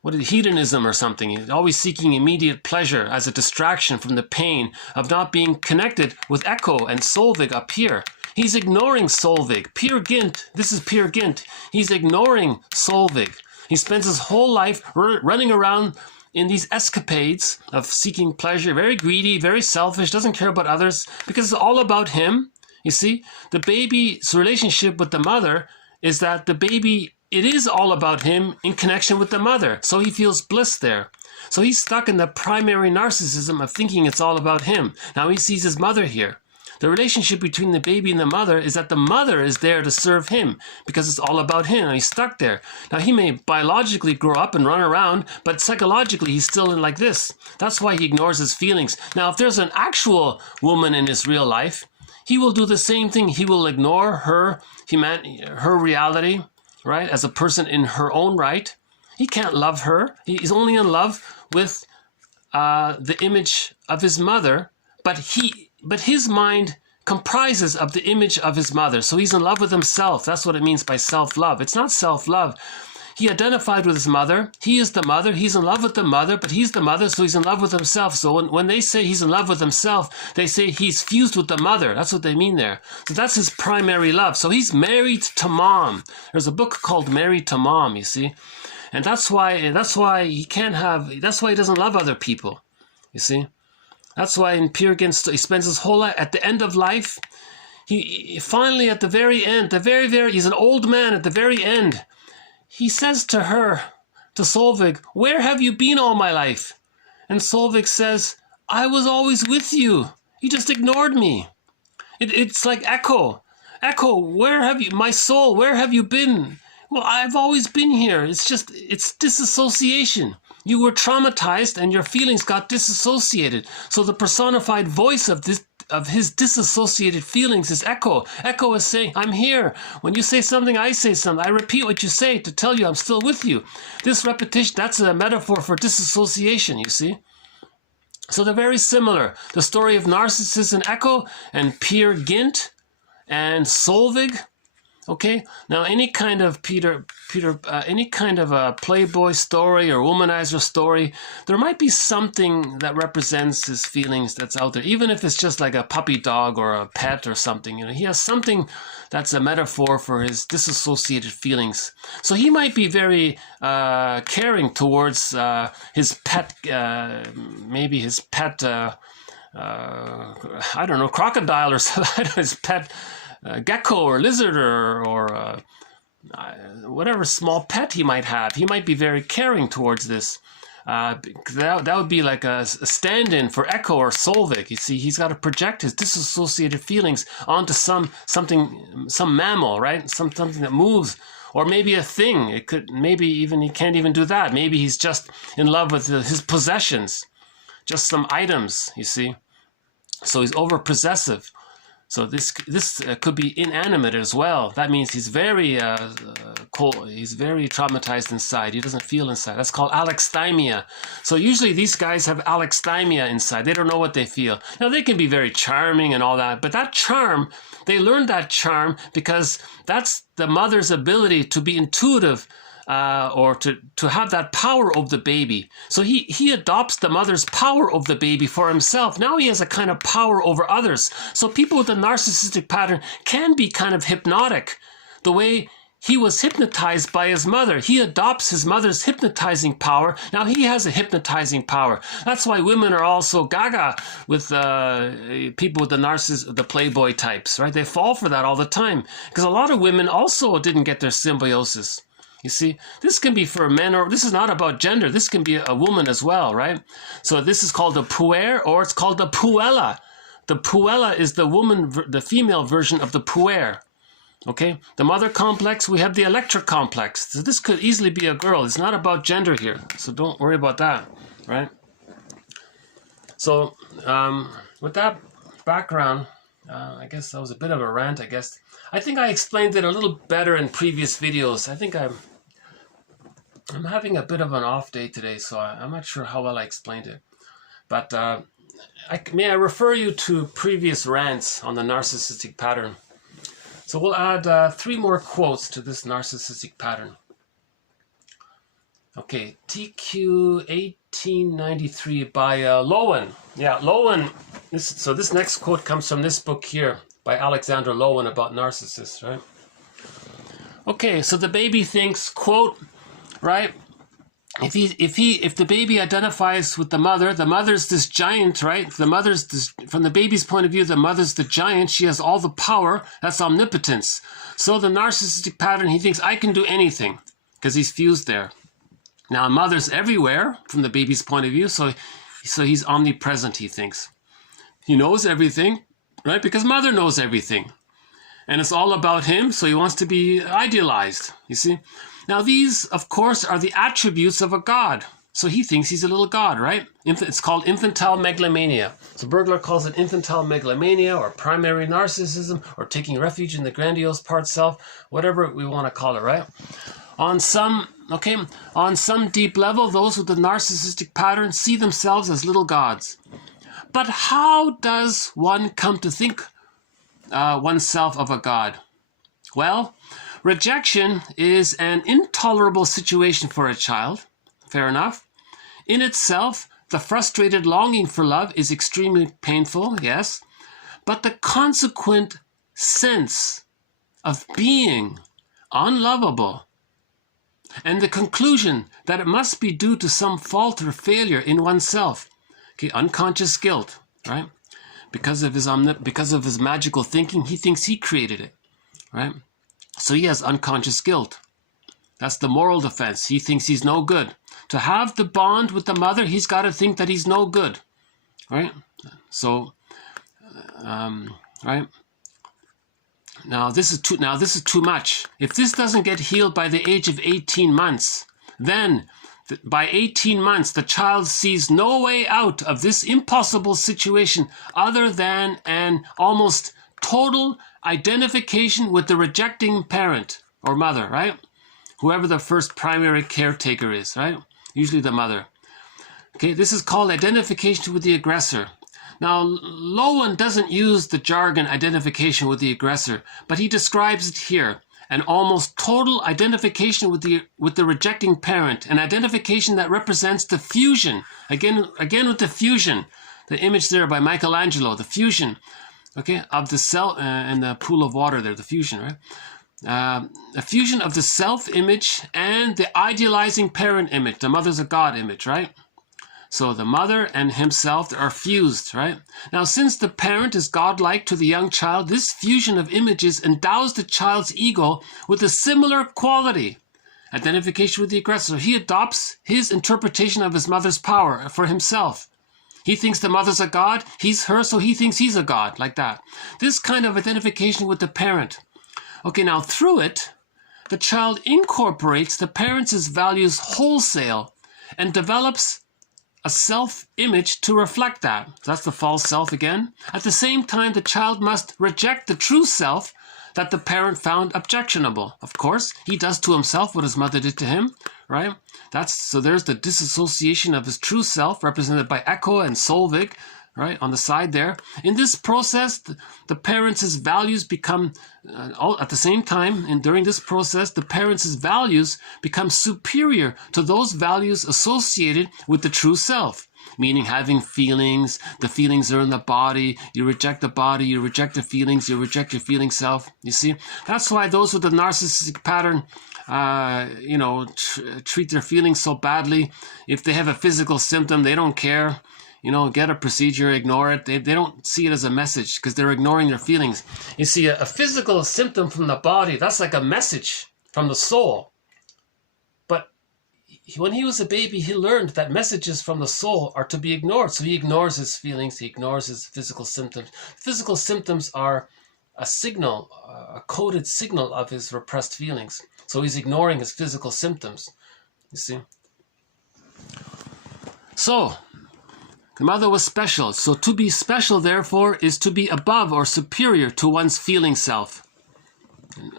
hedonism or something. He's always seeking immediate pleasure as a distraction from the pain of not being connected with Echo and Solvig up here. He's ignoring Solvig. Peer Gynt, this is Peer Gynt. He's ignoring Solvig. He spends his whole life running around in these escapades of seeking pleasure, very greedy, very selfish, doesn't care about others, because it's all about him. You see, the baby's relationship with the mother is that the baby, it is all about him in connection with the mother. So he feels bliss there. So he's stuck in the primary narcissism of thinking it's all about him. Now he sees his mother here. The relationship between the baby and the mother is that the mother is there to serve him because it's all about him and he's stuck there. Now he may biologically grow up and run around, but psychologically he's still in like this. That's why he ignores his feelings. Now if there's an actual woman in his real life, he will do the same thing. He will ignore her reality, right, as a person in her own right. He can't love her. He's only in love with the image of his mother, but his mind comprises of the image of his mother. So he's in love with himself. That's what it means by self-love. It's not self-love. He identified with his mother. He is the mother. He's in love with the mother, but he's the mother, so he's in love with himself. So when they say he's in love with himself, they say he's fused with the mother. That's what they mean there. So that's his primary love. So he's married to mom. There's a book called Married to Mom, you see. And that's why he doesn't love other people, you see. That's why in Peer Gynt, he spends his whole life, at the end of life, he finally at the very end, he's an old man at the very end. He says to her, to Solveig, "Where have you been all my life?" And Solveig says, "I was always with you. You just ignored me." It's like echo. Echo, where have you, my soul, where have you been? Well, I've always been here. It's disassociation. You were traumatized and your feelings got disassociated. So the personified voice of his disassociated feelings is echo. Echo is saying, "I'm here. When you say something, I say something. I repeat what you say to tell you I'm still with you." This repetition, that's a metaphor for disassociation, you see. So they're very similar. The story of Narcissus and Echo and Peer Gynt and Solveig. Okay, now any kind of any kind of a playboy story or womanizer story, there might be something that represents his feelings that's out there, even if it's just like a puppy dog or a pet or something. You know, he has something that's a metaphor for his disassociated feelings. So he might be very caring towards his pet, maybe his pet, I don't know, crocodile or something, his pet. Gecko or lizard or whatever small pet he might have. He might be very caring towards this. That would be like a stand-in for Echo or Solveig. You see, he's got to project his disassociated feelings onto some mammal, right? Something that moves, or maybe a thing. It could, maybe even he can't even do that. Maybe he's just in love with his possessions, just some items. You see, so he's over-possessive. So this could be inanimate as well. That means he's very cold. He's very traumatized inside. He doesn't feel inside. That's called alexithymia. So usually these guys have alexithymia inside. They don't know what they feel. Now they can be very charming and all that, but that charm, they learned that charm because that's the mother's ability to be intuitive. Or to have that power over the baby. So he adopts the mother's power over the baby for himself. Now he has a kind of power over others. So people with a narcissistic pattern can be kind of hypnotic. The way he was hypnotized by his mother. He adopts his mother's hypnotizing power. Now he has a hypnotizing power. That's why women are also gaga with people with the playboy types, right? They fall for that all the time. Because a lot of women also didn't get their symbiosis. You see, this can be for men, or this is not about gender. This can be a woman as well, right? So this is called the puer, or it's called the puella. The puella is the female version of the puer. Okay, the mother complex, we have the Electra complex. So this could easily be a girl. It's not about gender here, so don't worry about that, right? So with that background, I guess that was a bit of a rant, I guess. I think I explained it a little better in previous videos. I think I'm having a bit of an off day today, so I'm not sure how well I explained it. But may I refer you to previous rants on the narcissistic pattern. So we'll add 3 more quotes to this narcissistic pattern. Okay, TQ 1893 by Lowen. Yeah, Lowen. So this next quote comes from this book here by Alexander Lowen about narcissists, right? Okay, so the baby thinks, quote, right? if the baby identifies with the mother's this giant, right? The mother's this, from the baby's point of view, the mother's the giant. She has all the power. That's omnipotence. So the narcissistic pattern, he thinks I can do anything because he's fused there. Now mother's everywhere from the baby's point of view, so he's omnipresent. He thinks he knows everything, right? Because mother knows everything, and it's all about him. So he wants to be idealized. You see. Now these, of course, are the attributes of a god. So he thinks he's a little god, right? It's called infantile megalomania. So Bergler calls it infantile megalomania or primary narcissism or taking refuge in the grandiose part self, whatever we want to call it, right? On some deep level, those with the narcissistic pattern see themselves as little gods. But how does one come to think oneself of a god? Well, rejection is an intolerable situation for a child. Fair enough. In itself, the frustrated longing for love is extremely painful, yes. But the consequent sense of being unlovable and the conclusion that it must be due to some fault or failure in oneself, okay, unconscious guilt, right? Because of his magical thinking, he thinks he created it, right? So he has unconscious guilt. That's the moral defense. He thinks he's no good. To have the bond with the mother, he's got to think that he's no good, right? So, right? Now this is too much. If this doesn't get healed by the age of 18 months, then by 18 months, the child sees no way out of this impossible situation other than an almost total identification with the rejecting parent or mother, right? Whoever the first primary caretaker is, right? Usually the mother. Okay, this is called identification with the aggressor. Now, Lowen doesn't use the jargon identification with the aggressor, but he describes it here. An almost total identification with the rejecting parent, an identification that represents the fusion. Again with the fusion, the image there by Michelangelo, the fusion, okay, of the self and the pool of water there, the fusion, right? A fusion of the self-image and the idealizing parent image, the mother's a god image, right? So the mother and himself are fused, right? Now, since the parent is godlike to the young child, this fusion of images endows the child's ego with a similar quality. Identification with the aggressor. He adopts his interpretation of his mother's power for himself. He thinks the mother's a god, he's her, so he thinks he's a god, like that. This kind of identification with the parent. Okay, now through it, the child incorporates the parent's values wholesale and develops a self-image to reflect that. That's the false self again. At the same time, the child must reject the true self that the parent found objectionable. Of course, he does to himself what his mother did to him, right? So there's the disassociation of his true self, represented by Echo and Solvig, right, on the side there. In this process, the parents' values become, at the same time, and during this process, the parents' values become superior to those values associated with the true self, meaning having feelings. The feelings are in the body. You reject the body, you reject the feelings, you reject your feeling self. You see? That's why those with the narcissistic pattern, treat their feelings so badly. If they have a physical symptom, they don't care. Get a procedure, ignore it. They don't see it as a message because they're ignoring their feelings. You see, a physical symptom from the body, that's like a message from the soul. But when he was a baby, he learned that messages from the soul are to be ignored. So he ignores his feelings, he ignores his physical symptoms. Physical symptoms are a signal, a coded signal of his repressed feelings. So he's ignoring his physical symptoms, you see. So, the mother was special. So to be special, therefore, is to be above or superior to one's feeling self.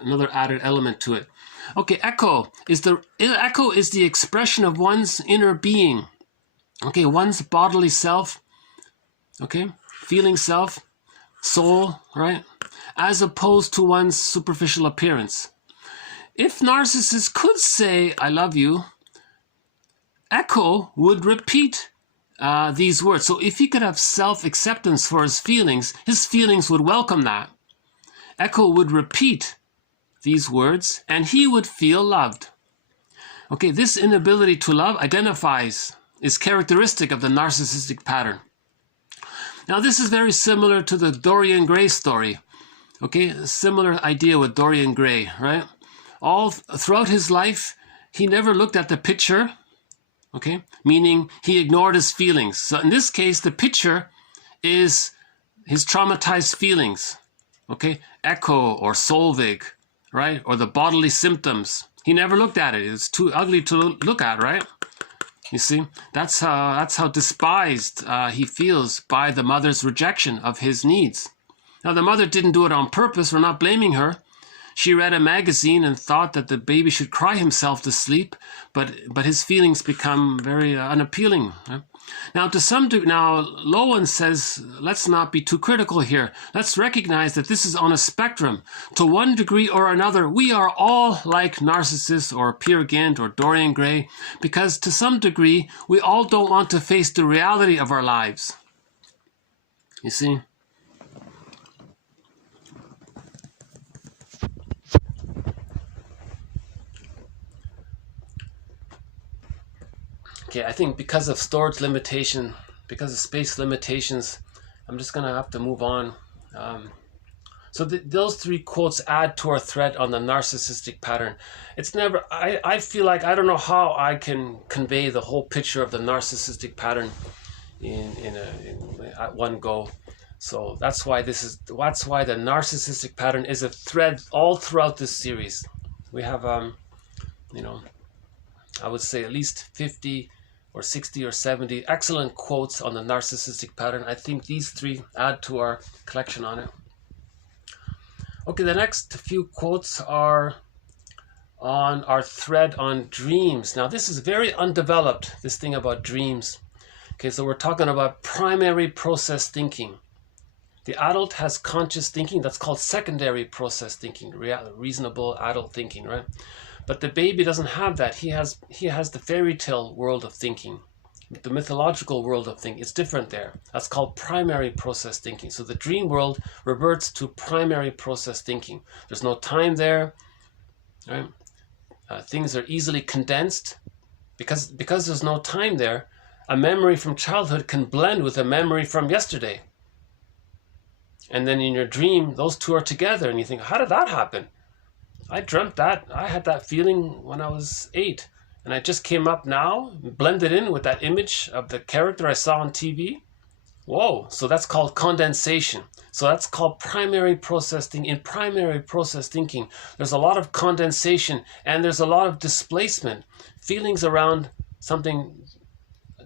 Another added element to it. Okay, echo is the expression of one's inner being. Okay, one's bodily self. Okay, feeling self, soul, right? As opposed to one's superficial appearance. If narcissists could say, I love you, Echo would repeat these words. So if he could have self-acceptance for his feelings would welcome that. Echo would repeat these words and he would feel loved. Okay, this inability to love is characteristic of the narcissistic pattern. Now, this is very similar to the Dorian Gray story. Okay, a similar idea with Dorian Gray, right? All throughout his life, he never looked at the picture, okay? Meaning he ignored his feelings. So in this case, the picture is his traumatized feelings, okay? Echo or Solvig, right? Or the bodily symptoms. He never looked at it. It's too ugly to look at, right? You see, that's how despised he feels by the mother's rejection of his needs. Now, the mother didn't do it on purpose. We're not blaming her. She read a magazine and thought that the baby should cry himself to sleep, but his feelings become very unappealing. Right? Now, now Lowen says, let's not be too critical here. Let's recognize that this is on a spectrum. To one degree or another, we are all like Narcissus or Peer Gynt or Dorian Gray, because to some degree, we all don't want to face the reality of our lives. You see? Okay, I think because of storage limitation, because of space limitations, I'm just going to have to move on. So those three quotes add to our thread on the narcissistic pattern. It's never, I feel like I don't know how I can convey the whole picture of the narcissistic pattern at one go. So that's why the narcissistic pattern is a thread all throughout this series. We have, you know, I would say at least 50 or 60 or 70 excellent quotes on the narcissistic pattern. I think these three add to our collection on it. Okay, the next few quotes are on our thread on dreams. Now, this is very undeveloped, this thing about dreams. Okay, so we're talking about primary process thinking. The adult has conscious thinking. That's called secondary process thinking, reasonable adult thinking, right? But the baby doesn't have that. He has the fairy tale world of thinking, the mythological world of thinking. It's different there. That's called primary process thinking. So the dream world reverts to primary process thinking. There's no time there, right? Things are easily condensed because there's no time there. A memory from childhood can blend with a memory from yesterday. And then in your dream, those two are together and you think, how did that happen? I dreamt that. I had that feeling when I was 8. And I just came up now, blended in with that image of the character I saw on TV. Whoa, so that's called condensation. So that's called primary process thinking. In primary process thinking, there's a lot of condensation and there's a lot of displacement. Feelings around something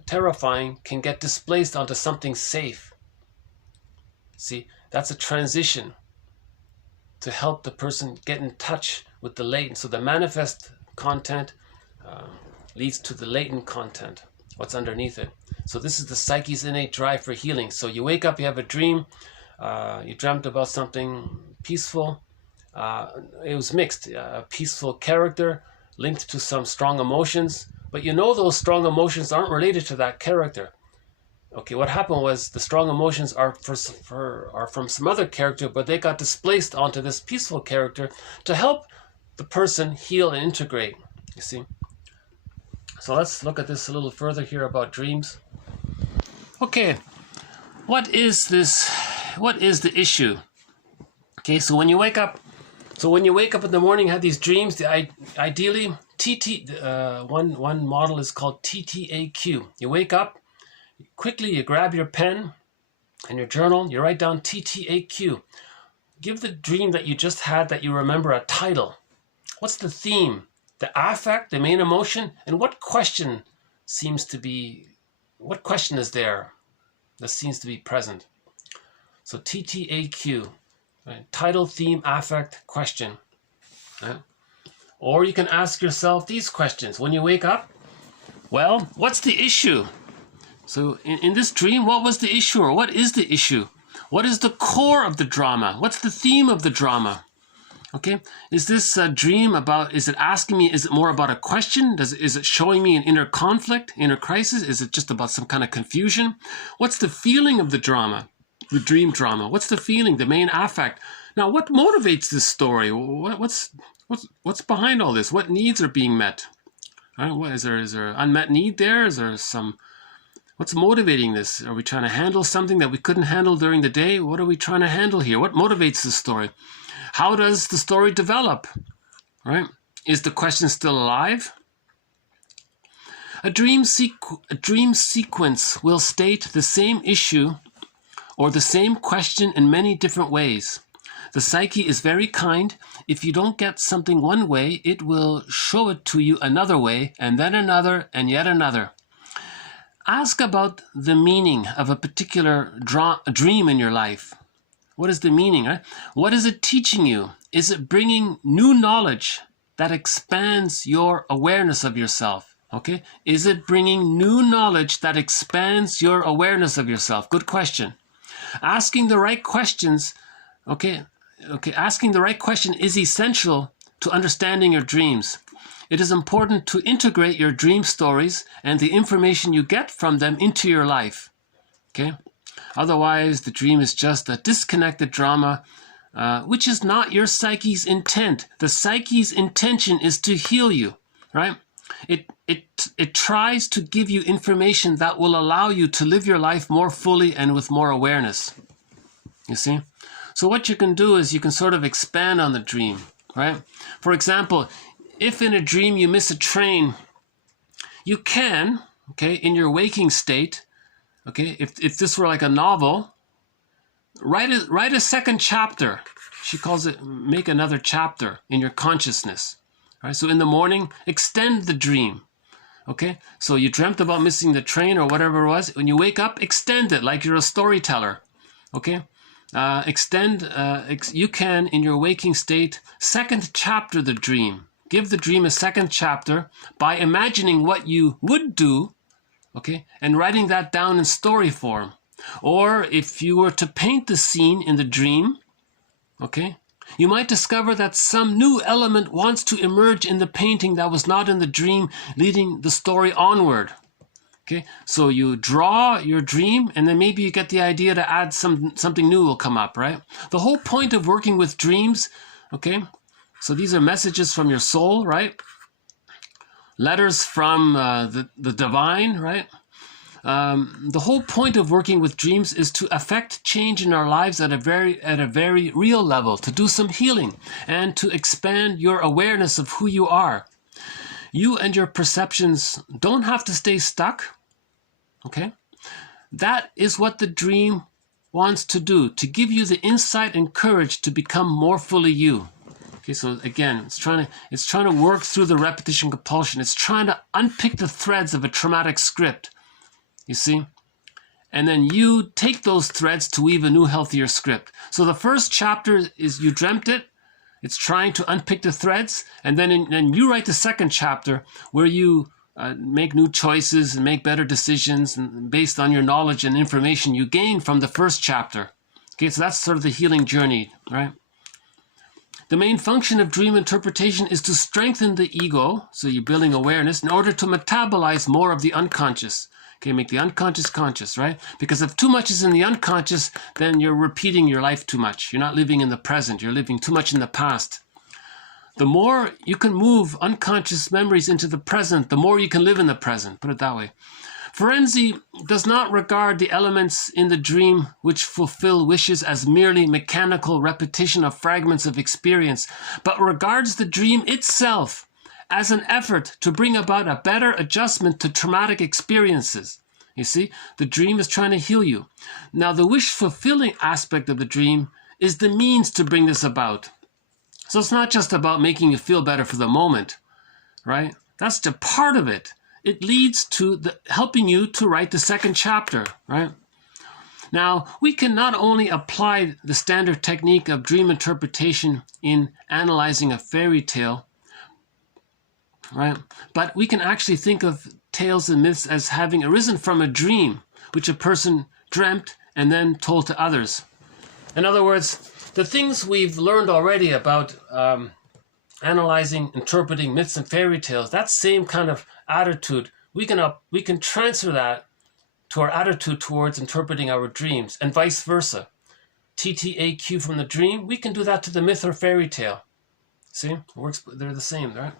terrifying can get displaced onto something safe. See, that's a transition to help the person get in touch with the latent. So the manifest content leads to the latent content, what's underneath it. So this is the psyche's innate drive for healing. So you wake up, you have a dream, you dreamt about something peaceful. It was mixed, a peaceful character linked to some strong emotions, but you know those strong emotions aren't related to that character. Okay, what happened was the strong emotions are from some other character, but they got displaced onto this peaceful character to help the person heal and integrate, you see. So let's look at this a little further here about dreams. Okay, what is this? What is the issue? Okay, so when you wake up in the morning, have these dreams, ideally, one model is called TTAQ. You wake up, quickly you grab your pen and your journal, you write down TTAQ. Give the dream that you just had that you remember a title. What's the theme? The affect, the main emotion, and what question is there that seems to be present? So TTAQ, right? Title, theme, affect, question. Right? Or you can ask yourself these questions when you wake up. Well, what's the issue? So in this dream, what was the issue, or what is the issue? What is the core of the drama? What's the theme of the drama? Okay, is this a dream about, is it asking me, is it more about a question? Is it showing me an inner conflict, inner crisis? Is it just about some kind of confusion? What's the feeling of the drama, the dream drama? What's the feeling, the main affect? Now, what motivates this story? What's behind all this? What needs are being met? Right? What is there unmet need there? Is there some, what's motivating this? Are we trying to handle something that we couldn't handle during the day? What are we trying to handle here? What motivates the story? How does the story develop? Right? Is the question still alive? A dream sequence will state the same issue or the same question in many different ways. The psyche is very kind. If you don't get something one way, it will show it to you another way, and then another, and yet another. Ask about the meaning of a particular dream in your life. What is the meaning? Right? What is it teaching you? Is it bringing new knowledge that expands your awareness of yourself? Okay? Is it bringing new knowledge that expands your awareness of yourself? Good question. Asking the right questions, asking the right question is essential to understanding your dreams. It is important to integrate your dream stories and the information you get from them into your life. Okay? Otherwise, the dream is just a disconnected drama, which is not your psyche's intent. The psyche's intention is to heal you, right? It tries to give you information that will allow you to live your life more fully and with more awareness. You see? So what you can do is you can sort of expand on the dream, right? For example, if in a dream you miss a train, you can, okay, in your waking state, okay, if this were like a novel, write a second chapter. She calls it make another chapter in your consciousness. Right? So in the morning, extend the dream. Okay, so you dreamt about missing the train or whatever it was. When you wake up, extend it like you're a storyteller. Okay, you can in your waking state second chapter the dream. Give the dream a second chapter by imagining what you would do, okay, and writing that down in story form. Or if you were to paint the scene in the dream, okay, you might discover that some new element wants to emerge in the painting that was not in the dream, leading the story onward. Okay, so you draw your dream, and then maybe you get the idea to add something new will come up, right? The whole point of working with dreams, okay, so these are messages from your soul, right? Letters from the divine, right? The whole point of working with dreams is to affect change in our lives at a very real level, to do some healing and to expand your awareness of who you are. You and your perceptions don't have to stay stuck. Okay? That is what the dream wants to do, to give you the insight and courage to become more fully you. Okay, so again, it's trying to work through the repetition compulsion. It's trying to unpick the threads of a traumatic script. You see? And then you take those threads to weave a new, healthier script. So the first chapter is you dreamt it. It's trying to unpick the threads. And then you write the second chapter where you make new choices and make better decisions and based on your knowledge and information you gain from the first chapter. Okay, so that's sort of the healing journey, right? The main function of dream interpretation is to strengthen the ego, so you're building awareness, in order to metabolize more of the unconscious. Okay, make the unconscious conscious, right? Because if too much is in the unconscious, then you're repeating your life too much. You're not living in the present. You're living too much in the past. The more you can move unconscious memories into the present, the more you can live in the present. Put it that way. Forensic does not regard the elements in the dream which fulfill wishes as merely mechanical repetition of fragments of experience, but regards the dream itself as an effort to bring about a better adjustment to traumatic experiences. You see, the dream is trying to heal you. Now, the wish-fulfilling aspect of the dream is the means to bring this about. So it's not just about making you feel better for the moment, right? That's just part of it. It leads to helping you to write the second chapter, right? Now, we can not only apply the standard technique of dream interpretation in analyzing a fairy tale, right? But we can actually think of tales and myths as having arisen from a dream, which a person dreamt and then told to others. In other words, the things we've learned already about analyzing, interpreting myths and fairy tales, that same kind of attitude, we can transfer that to our attitude towards interpreting our dreams, and vice versa. TTAQ from the dream, we can do that to the myth or fairy tale. See, it works. They're the same, right?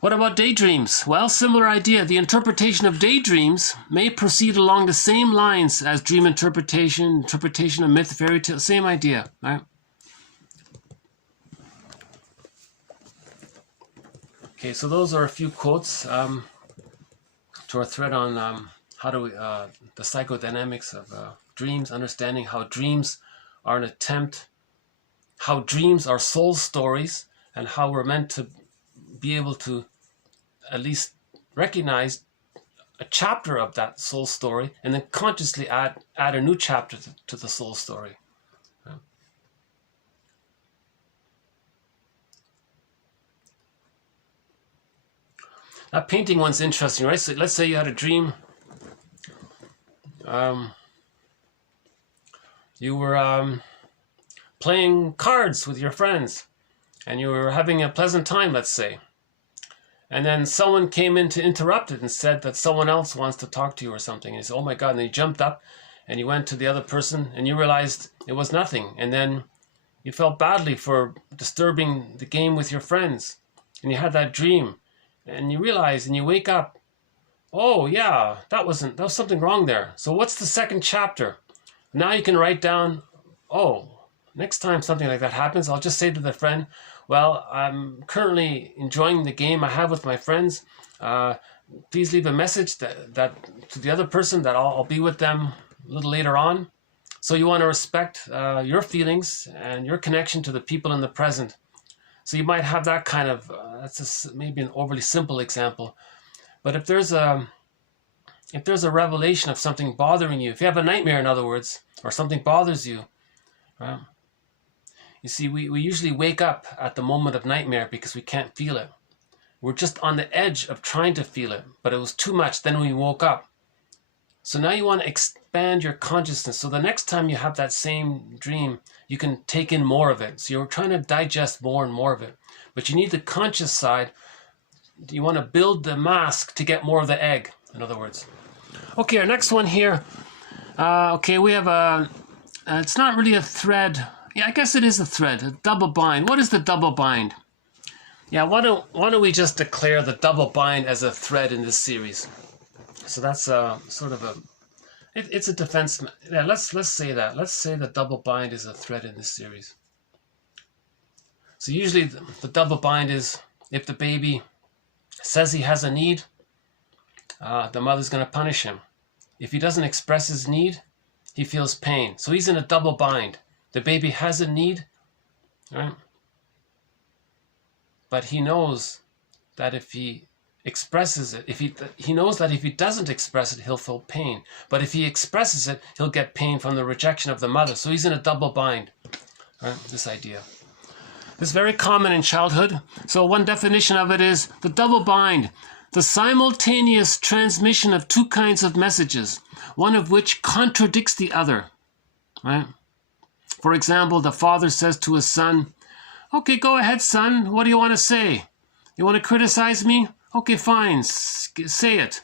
What about daydreams? Well, similar idea. The interpretation of daydreams may proceed along the same lines as dream interpretation, interpretation of myth, fairy tale, same idea, right? Okay, so those are a few quotes to our thread on how do we, the psychodynamics of dreams, understanding how dreams are an attempt, how dreams are soul stories, and how we're meant to be able to at least recognize a chapter of that soul story and then consciously add a new chapter to the soul story. That painting one's interesting, right? So let's say you had a dream. You were playing cards with your friends and you were having a pleasant time, let's say. And then someone came in to interrupt it and said that someone else wants to talk to you or something. And you said, oh my God. And then you jumped up and you went to the other person and you realized it was nothing. And then you felt badly for disturbing the game with your friends. And you had that dream. And you realize and you wake up, oh yeah, that was something wrong there. So what's the second chapter? Now you can write down, oh, next time something like that happens, I'll just say to the friend, well, I'm currently enjoying the game I have with my friends. Please leave a message that to the other person that I'll be with them a little later on. So you want to respect your feelings and your connection to the people in the present. So you might have that kind of, that's maybe an overly simple example. But if there's a revelation of something bothering you, if you have a nightmare, in other words, or something bothers you, right? You see, we usually wake up at the moment of nightmare because we can't feel it. We're just on the edge of trying to feel it, but it was too much. Then we woke up. So now you want to expand your consciousness. So the next time you have that same dream, you can take in more of it. So you're trying to digest more and more of it. But you need the conscious side. You want to build the mask to get more of the egg, in other words. Okay, our next one here. Okay, we have a, it's not really a thread. Yeah, I guess it is a thread, a double bind. What is the double bind? Yeah, why don't we just declare the double bind as a thread in this series? So that's sort of a, it's a defense. Yeah, let's say that. Let's say the double bind is a thread in this series. So usually the double bind is if the baby says he has a need, the mother's going to punish him. If he doesn't express his need, he feels pain. So he's in a double bind. The baby has a need, right? But he knows that if he expresses it, he knows that if he doesn't express it, he'll feel pain. But if he expresses it, he'll get pain from the rejection of the mother. So he's in a double bind, right? This idea. This is very common in childhood. So one definition of it is the double bind, the simultaneous transmission of two kinds of messages, one of which contradicts the other, right? For example, the father says to his son, okay, go ahead, son. What do you want to say? You want to criticize me? Okay, fine. Say it.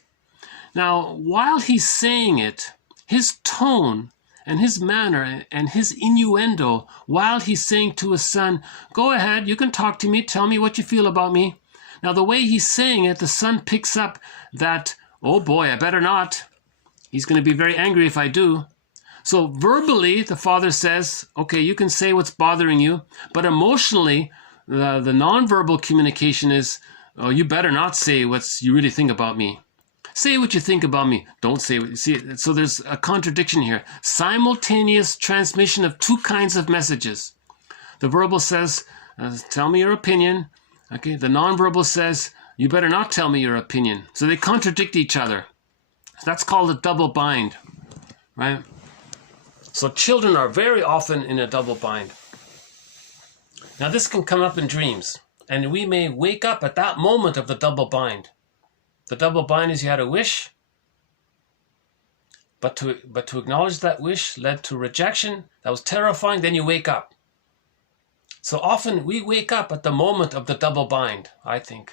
Now, while he's saying it, his tone and his manner and his innuendo, while he's saying to his son, go ahead, you can talk to me, tell me what you feel about me. Now, the way he's saying it, the son picks up that, oh boy, I better not. He's going to be very angry if I do. So verbally, the father says, okay, you can say what's bothering you, but emotionally, the nonverbal communication is, oh, you better not say what you really think about me. Say what you think about me. Don't say what you see. So there's a contradiction here. Simultaneous transmission of two kinds of messages. The verbal says, tell me your opinion. Okay. The nonverbal says, you better not tell me your opinion. So they contradict each other. That's called a double bind, right? So children are very often in a double bind. Now this can come up in dreams, and we may wake up at that moment of the double bind. The double bind is you had a wish, but to acknowledge that wish led to rejection. That was terrifying. Then you wake up. So often we wake up at the moment of the double bind, I think.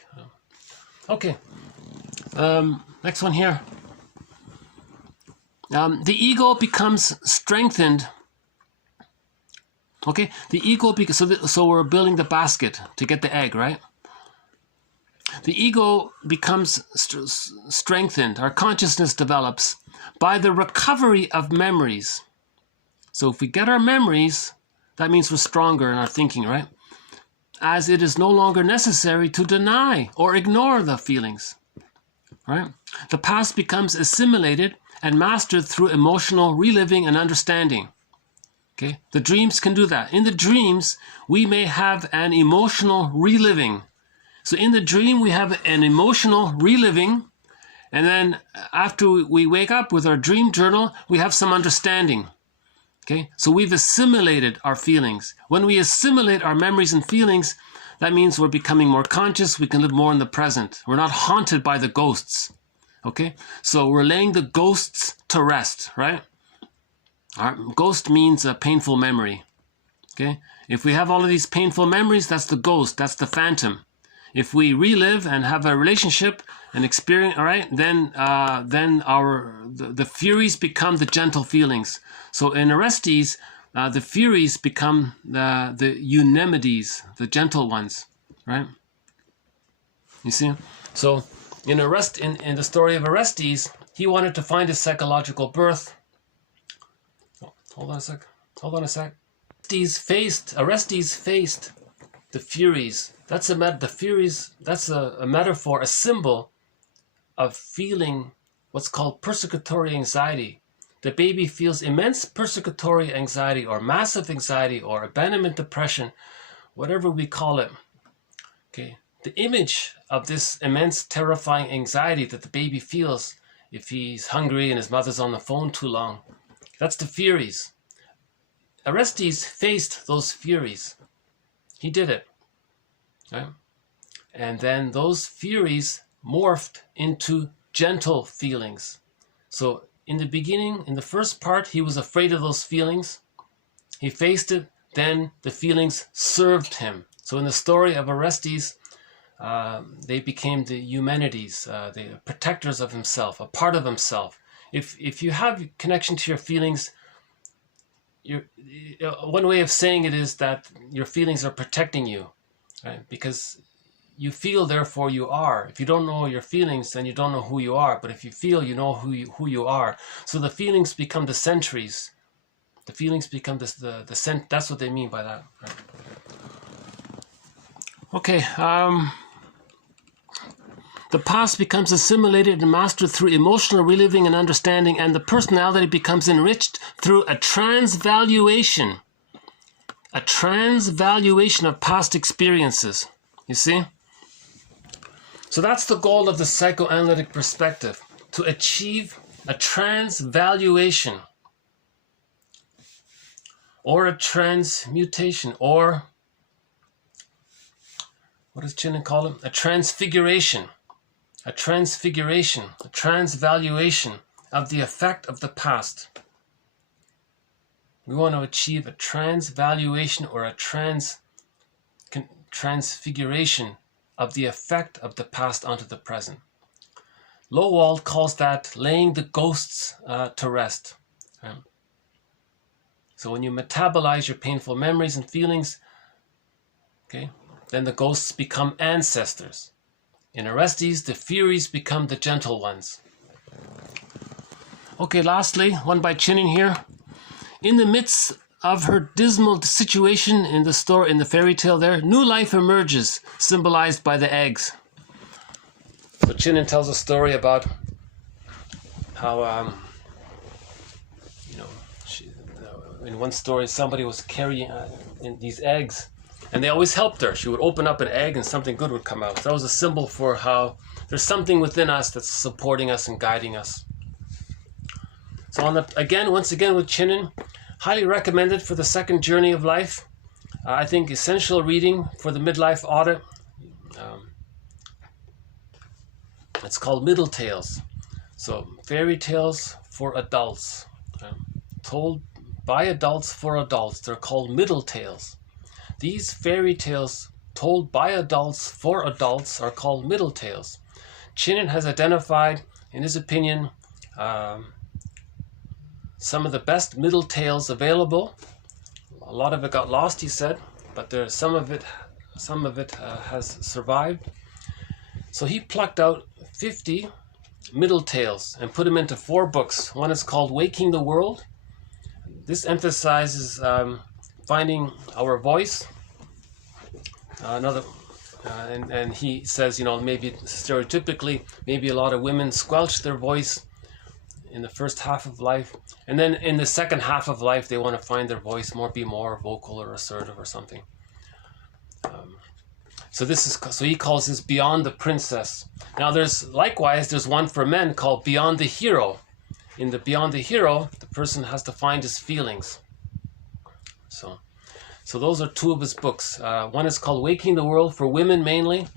Okay. Next one here. The ego becomes strengthened. Okay, the ego, so we're building the basket to get the egg, right? The ego becomes strengthened, our consciousness develops by the recovery of memories. So if we get our memories, that means we're stronger in our thinking, right? As it is no longer necessary to deny or ignore the feelings, right? The past becomes assimilated and mastered through emotional reliving and understanding. Okay, the dreams can do that. In the dreams, we may have an emotional reliving. So in the dream, we have an emotional reliving, and then after we wake up with our dream journal, we have some understanding. Okay, so we've assimilated our feelings. When we assimilate our memories and feelings, that means we're becoming more conscious, we can live more in the present. We're not haunted by the ghosts. Okay, so we're laying the ghosts to rest, right? Ghost means a painful memory. Okay, if we have all of these painful memories, that's the ghost, that's the phantom. If we relive and have a relationship and experience, all right, then the furies become the gentle feelings. So in Orestes, the furies become the eunemades, the gentle ones, right? You see? So in the story of Orestes, he wanted to find his psychological birth. Hold on a sec. Orestes faced the furies. That's a metaphor, a symbol of feeling what's called persecutory anxiety. The baby feels immense persecutory anxiety or massive anxiety or abandonment depression, whatever we call it. Okay, the image of this immense terrifying anxiety that the baby feels if he's hungry and his mother's on the phone too long. That's the furies. Orestes faced those furies. He did it. Right? And then those furies morphed into gentle feelings. So in the beginning, in the first part, he was afraid of those feelings. He faced it. Then the feelings served him. So in the story of Orestes, they became the Eumenides, the protectors of himself, a part of himself. If you have connection to your feelings, one way of saying it is that your feelings are protecting you, right? Because you feel, therefore you are. If you don't know your feelings, then you don't know who you are. But if you feel, you know who you are. So the feelings become the sentries. The feelings become the that's what they mean by that. Right? Okay. The past becomes assimilated and mastered through emotional reliving and understanding, and the personality becomes enriched through a transvaluation. A transvaluation of past experiences. You see? So that's the goal of the psychoanalytic perspective, to achieve a transvaluation or a transmutation, or what does Chinnen call it? A transfiguration. A transvaluation of the effect of the past. We want to achieve a transvaluation or a transfiguration of the effect of the past onto the present. Lowald calls that laying the ghosts to rest. Right? So when you metabolize your painful memories and feelings, okay, then the ghosts become ancestors. In Orestes, the furies become the gentle ones. Okay, lastly, one by Chinnen here. In the midst of her dismal situation in the fairy tale there, new life emerges, symbolized by the eggs. So Chinnen tells a story about how, in one story, somebody was carrying in these eggs, and they always helped her. She would open up an egg and something good would come out. So that was a symbol for how there's something within us that's supporting us and guiding us. So once again with Chinnen, highly recommended for the second journey of life. I think essential reading for the midlife audit. It's called Middle Tales. So fairy tales for adults, told by adults for adults. They're called middle tales. These fairy tales told by adults for adults are called middle tales. Chinnen has identified, in his opinion, some of the best middle tales available. A lot of it got lost, he said, but some of it has survived. So he plucked out 50 middle tales and put them into 4 books. One is called Waking the World. This emphasizes finding our voice. And he says, you know, maybe stereotypically, maybe a lot of women squelch their voice in the first half of life, and then in the second half of life, they want to find their voice be more vocal or assertive or something. So he calls this Beyond the Princess. Now there's one for men called Beyond the Hero. In the Beyond the Hero, the person has to find his feelings. So those are 2 of his books. One is called Waking the World, for women mainly,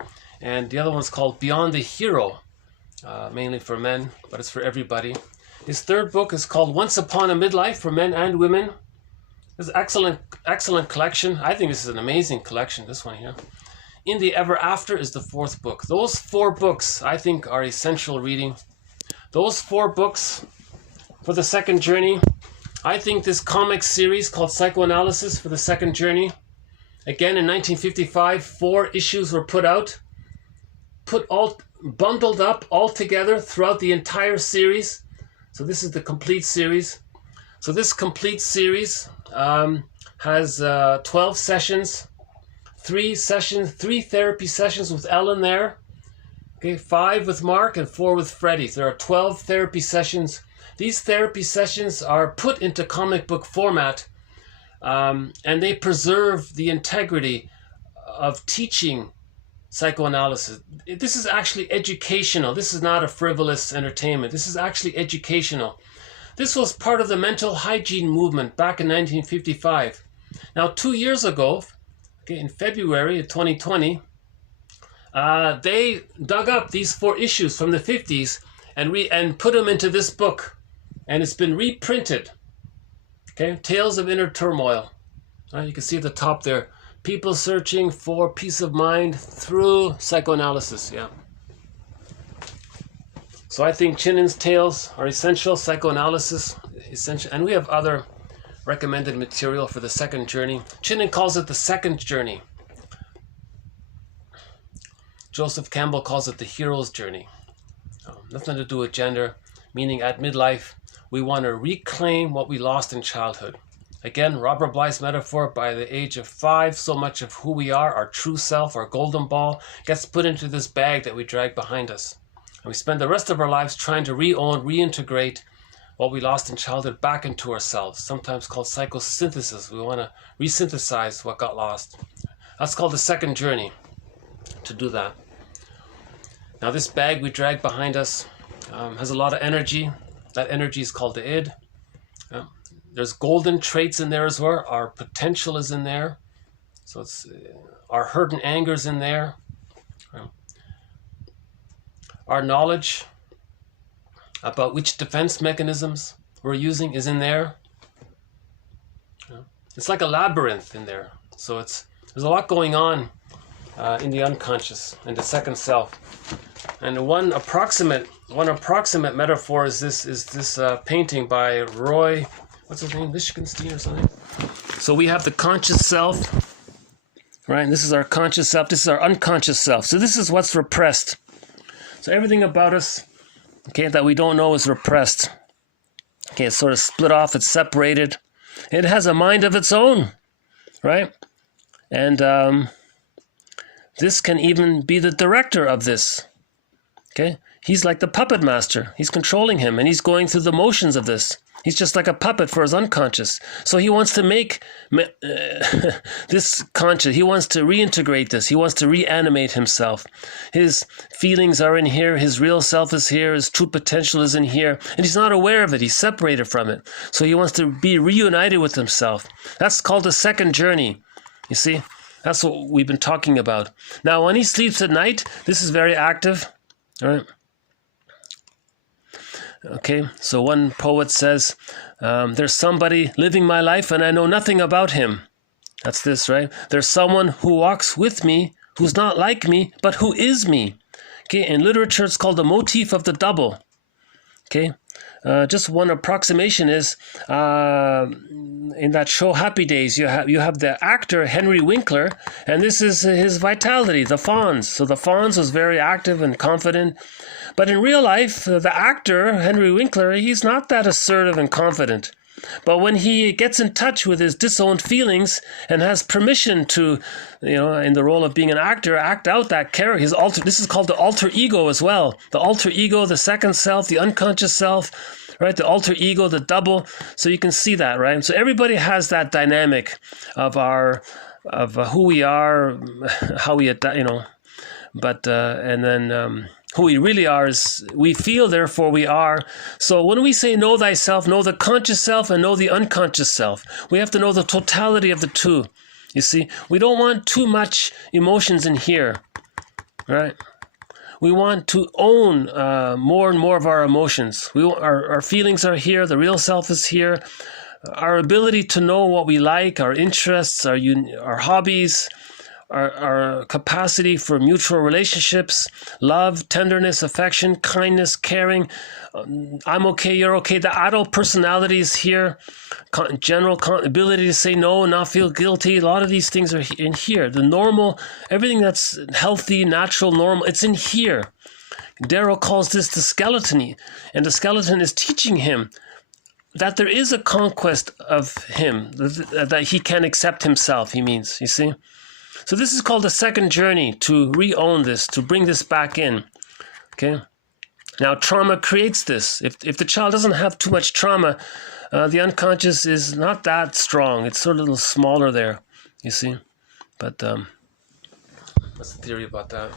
and the other one's called Beyond the Hero, mainly for men, but it's for everybody. His 3rd book is called Once Upon a Midlife, for men and women. This is an excellent collection. I think this is an amazing collection, this one here. In the Ever After is the 4th book. Those 4 books, I think, are essential reading. Those 4 books for the second journey. I think this comic series called Psychoanalysis for the second journey. Again, in 1955, 4 issues were put out. Bundled up all together throughout the entire series. So this is the complete series. So this complete series has 12 sessions. 3 therapy sessions with Ellen there. Okay, 5 with Mark and 4 with Freddie. There are 12 therapy sessions. These therapy sessions are put into comic book format, and they preserve the integrity of teaching psychoanalysis. This is actually educational. This is not a frivolous entertainment. This is actually educational. This was part of the mental hygiene movement back in 1955. Now, 2 years ago, okay, in February of 2020, they dug up these 4 issues from the 50s and put them into this book. And it's been reprinted. Okay, Tales of Inner Turmoil. You can see at the top there, people searching for peace of mind through psychoanalysis. Yeah. So I think Chinnon's tales are essential, psychoanalysis essential, and we have other recommended material for the second journey. Chinnon calls it the second journey. Joseph Campbell calls it the hero's journey. Nothing to do with gender, meaning at midlife, we want to reclaim what we lost in childhood. Again, Robert Bly's metaphor, by the age of 5, so much of who we are, our true self, our golden ball, gets put into this bag that we drag behind us. And we spend the rest of our lives trying to reintegrate what we lost in childhood back into ourselves, sometimes called psychosynthesis. We want to resynthesize what got lost. That's called the second journey, to do that. Now this bag we drag behind us has a lot of energy. That energy is called the id. There's golden traits in there as well. Our potential is in there. So it's our hurt and anger is in there. Our knowledge about which defense mechanisms we're using is in there. It's like a labyrinth in there. So there's a lot going on in the unconscious, in the second self. And one approximate metaphor is this painting by Roy, what's his name, Lichtenstein or something. So we have the conscious self, right? And this is our conscious self. This is our unconscious self. So this is what's repressed. So everything about us, okay, that we don't know is repressed. Okay, it's sort of split off. It's separated. It has a mind of its own, right? And this can even be the director of this. Okay, he's like the puppet master. He's controlling him, and he's going through the motions of this. He's just like a puppet for his unconscious. So he wants to make this conscious. He wants to reintegrate this. He wants to reanimate himself. His feelings are in here. His real self is here. His true potential is in here. And he's not aware of it. He's separated from it. So he wants to be reunited with himself. That's called the second journey. You see? That's what we've been talking about. Now, when he sleeps at night, this is very active. All right. Okay, so one poet says, there's somebody living my life and I know nothing about him. That's this, right? There's someone who walks with me, who's not like me, but who is me. Okay, in literature, it's called the motif of the double. Okay, just one approximation is in that show Happy Days, you have the actor Henry Winkler, and this is his vitality, the Fonz. So the Fonz was very active and confident, but in real life, the actor Henry Winkler, he's not that assertive and confident. But when he gets in touch with his disowned feelings and has permission to, in the role of being an actor, act out that character, this is called the alter ego as well. The alter ego, the second self, the unconscious self, right? The alter ego, the double. So you can see that, right? So everybody has that dynamic of who we are, how we, but, and then, who we really are is we feel, therefore we are. So when we say know thyself, know the conscious self and know the unconscious self. We have to know the totality of the two. You see, we don't want too much emotions in here, right? We want to own more and more of our emotions. Our feelings are here. The real self is here. Our ability to know what we like, our interests, our hobbies, our capacity for mutual relationships, love, tenderness, affection, kindness, caring. I'm okay, you're okay. The adult personality is here. General ability to say no and not feel guilty. A lot of these things are in here. The normal, everything that's healthy, natural, normal, it's in here. Darrow calls this the skeleton, and the skeleton is teaching him that there is a conquest of him, that he can accept himself, he means, you see? So this is called the second journey, to re-own this, to bring this back in, okay? Now, trauma creates this. If the child doesn't have too much trauma, the unconscious is not that strong. It's sort of a little smaller there, you see? But what's the theory about that?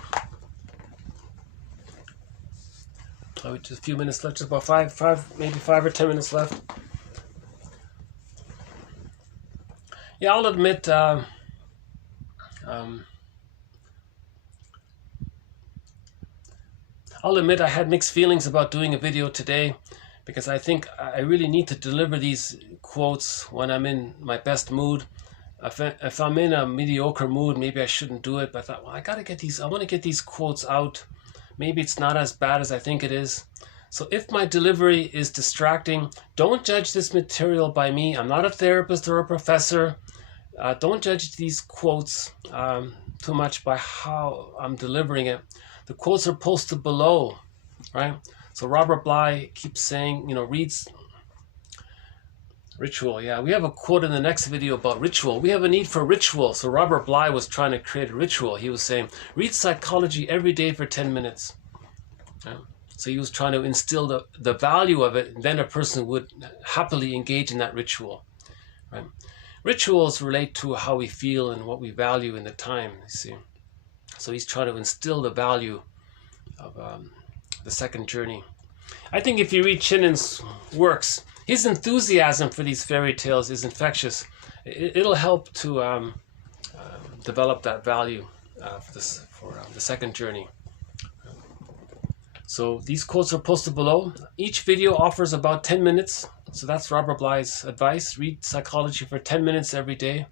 Oh, just a few minutes left, just about maybe 5 or 10 minutes left. Yeah, I'll admit... I'll admit I had mixed feelings about doing a video today, because I think I really need to deliver these quotes when I'm in my best mood. If I'm in a mediocre mood, maybe I shouldn't do it, but I thought, well, I want to get these quotes out. Maybe it's not as bad as I think it is. So if my delivery is distracting, don't judge this material by me. I'm not a therapist or a professor. Don't judge these quotes too much by how I'm delivering it. The quotes are posted below, right? So Robert Bly keeps saying, reads ritual. Yeah, we have a quote in the next video about ritual. We have a need for ritual. So Robert Bly was trying to create a ritual. He was saying, read psychology every day for 10 minutes. Yeah. So he was trying to instill the value of it, and then a person would happily engage in that ritual, right? Rituals relate to how we feel and what we value in the time, you see. So he's trying to instill the value of the second journey. I think if you read Chinnon's works, his enthusiasm for these fairy tales is infectious. It'll help to develop that value for the second journey. So these quotes are posted below. Each video offers about 10 minutes. So that's Robert Bly's advice. Read psychology for 10 minutes every day.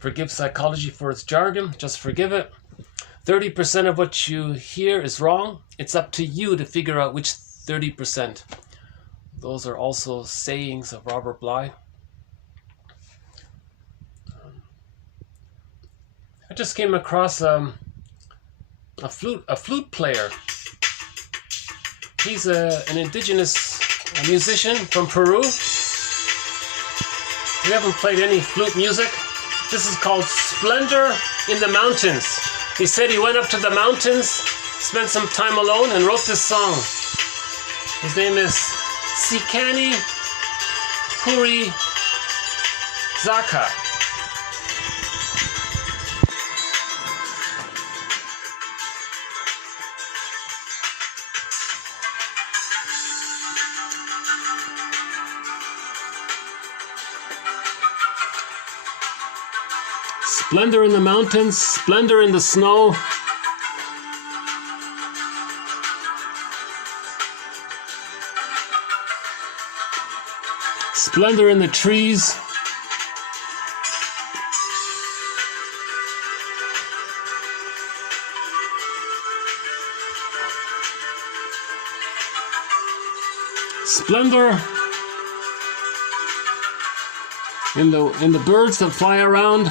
Forgive psychology for its jargon. Just forgive it. 30% of what you hear is wrong. It's up to you to figure out which 30%. Those are also sayings of Robert Bly. I just came across a flute player. He's an indigenous musician from Peru. We haven't played any flute music. This is called Splendor in the Mountains. He said he went up to the mountains, spent some time alone, and wrote this song. His name is Sikani Puri Zaka. Splendor in the mountains, splendor in the snow. Splendor in the trees. Splendor in the birds that fly around.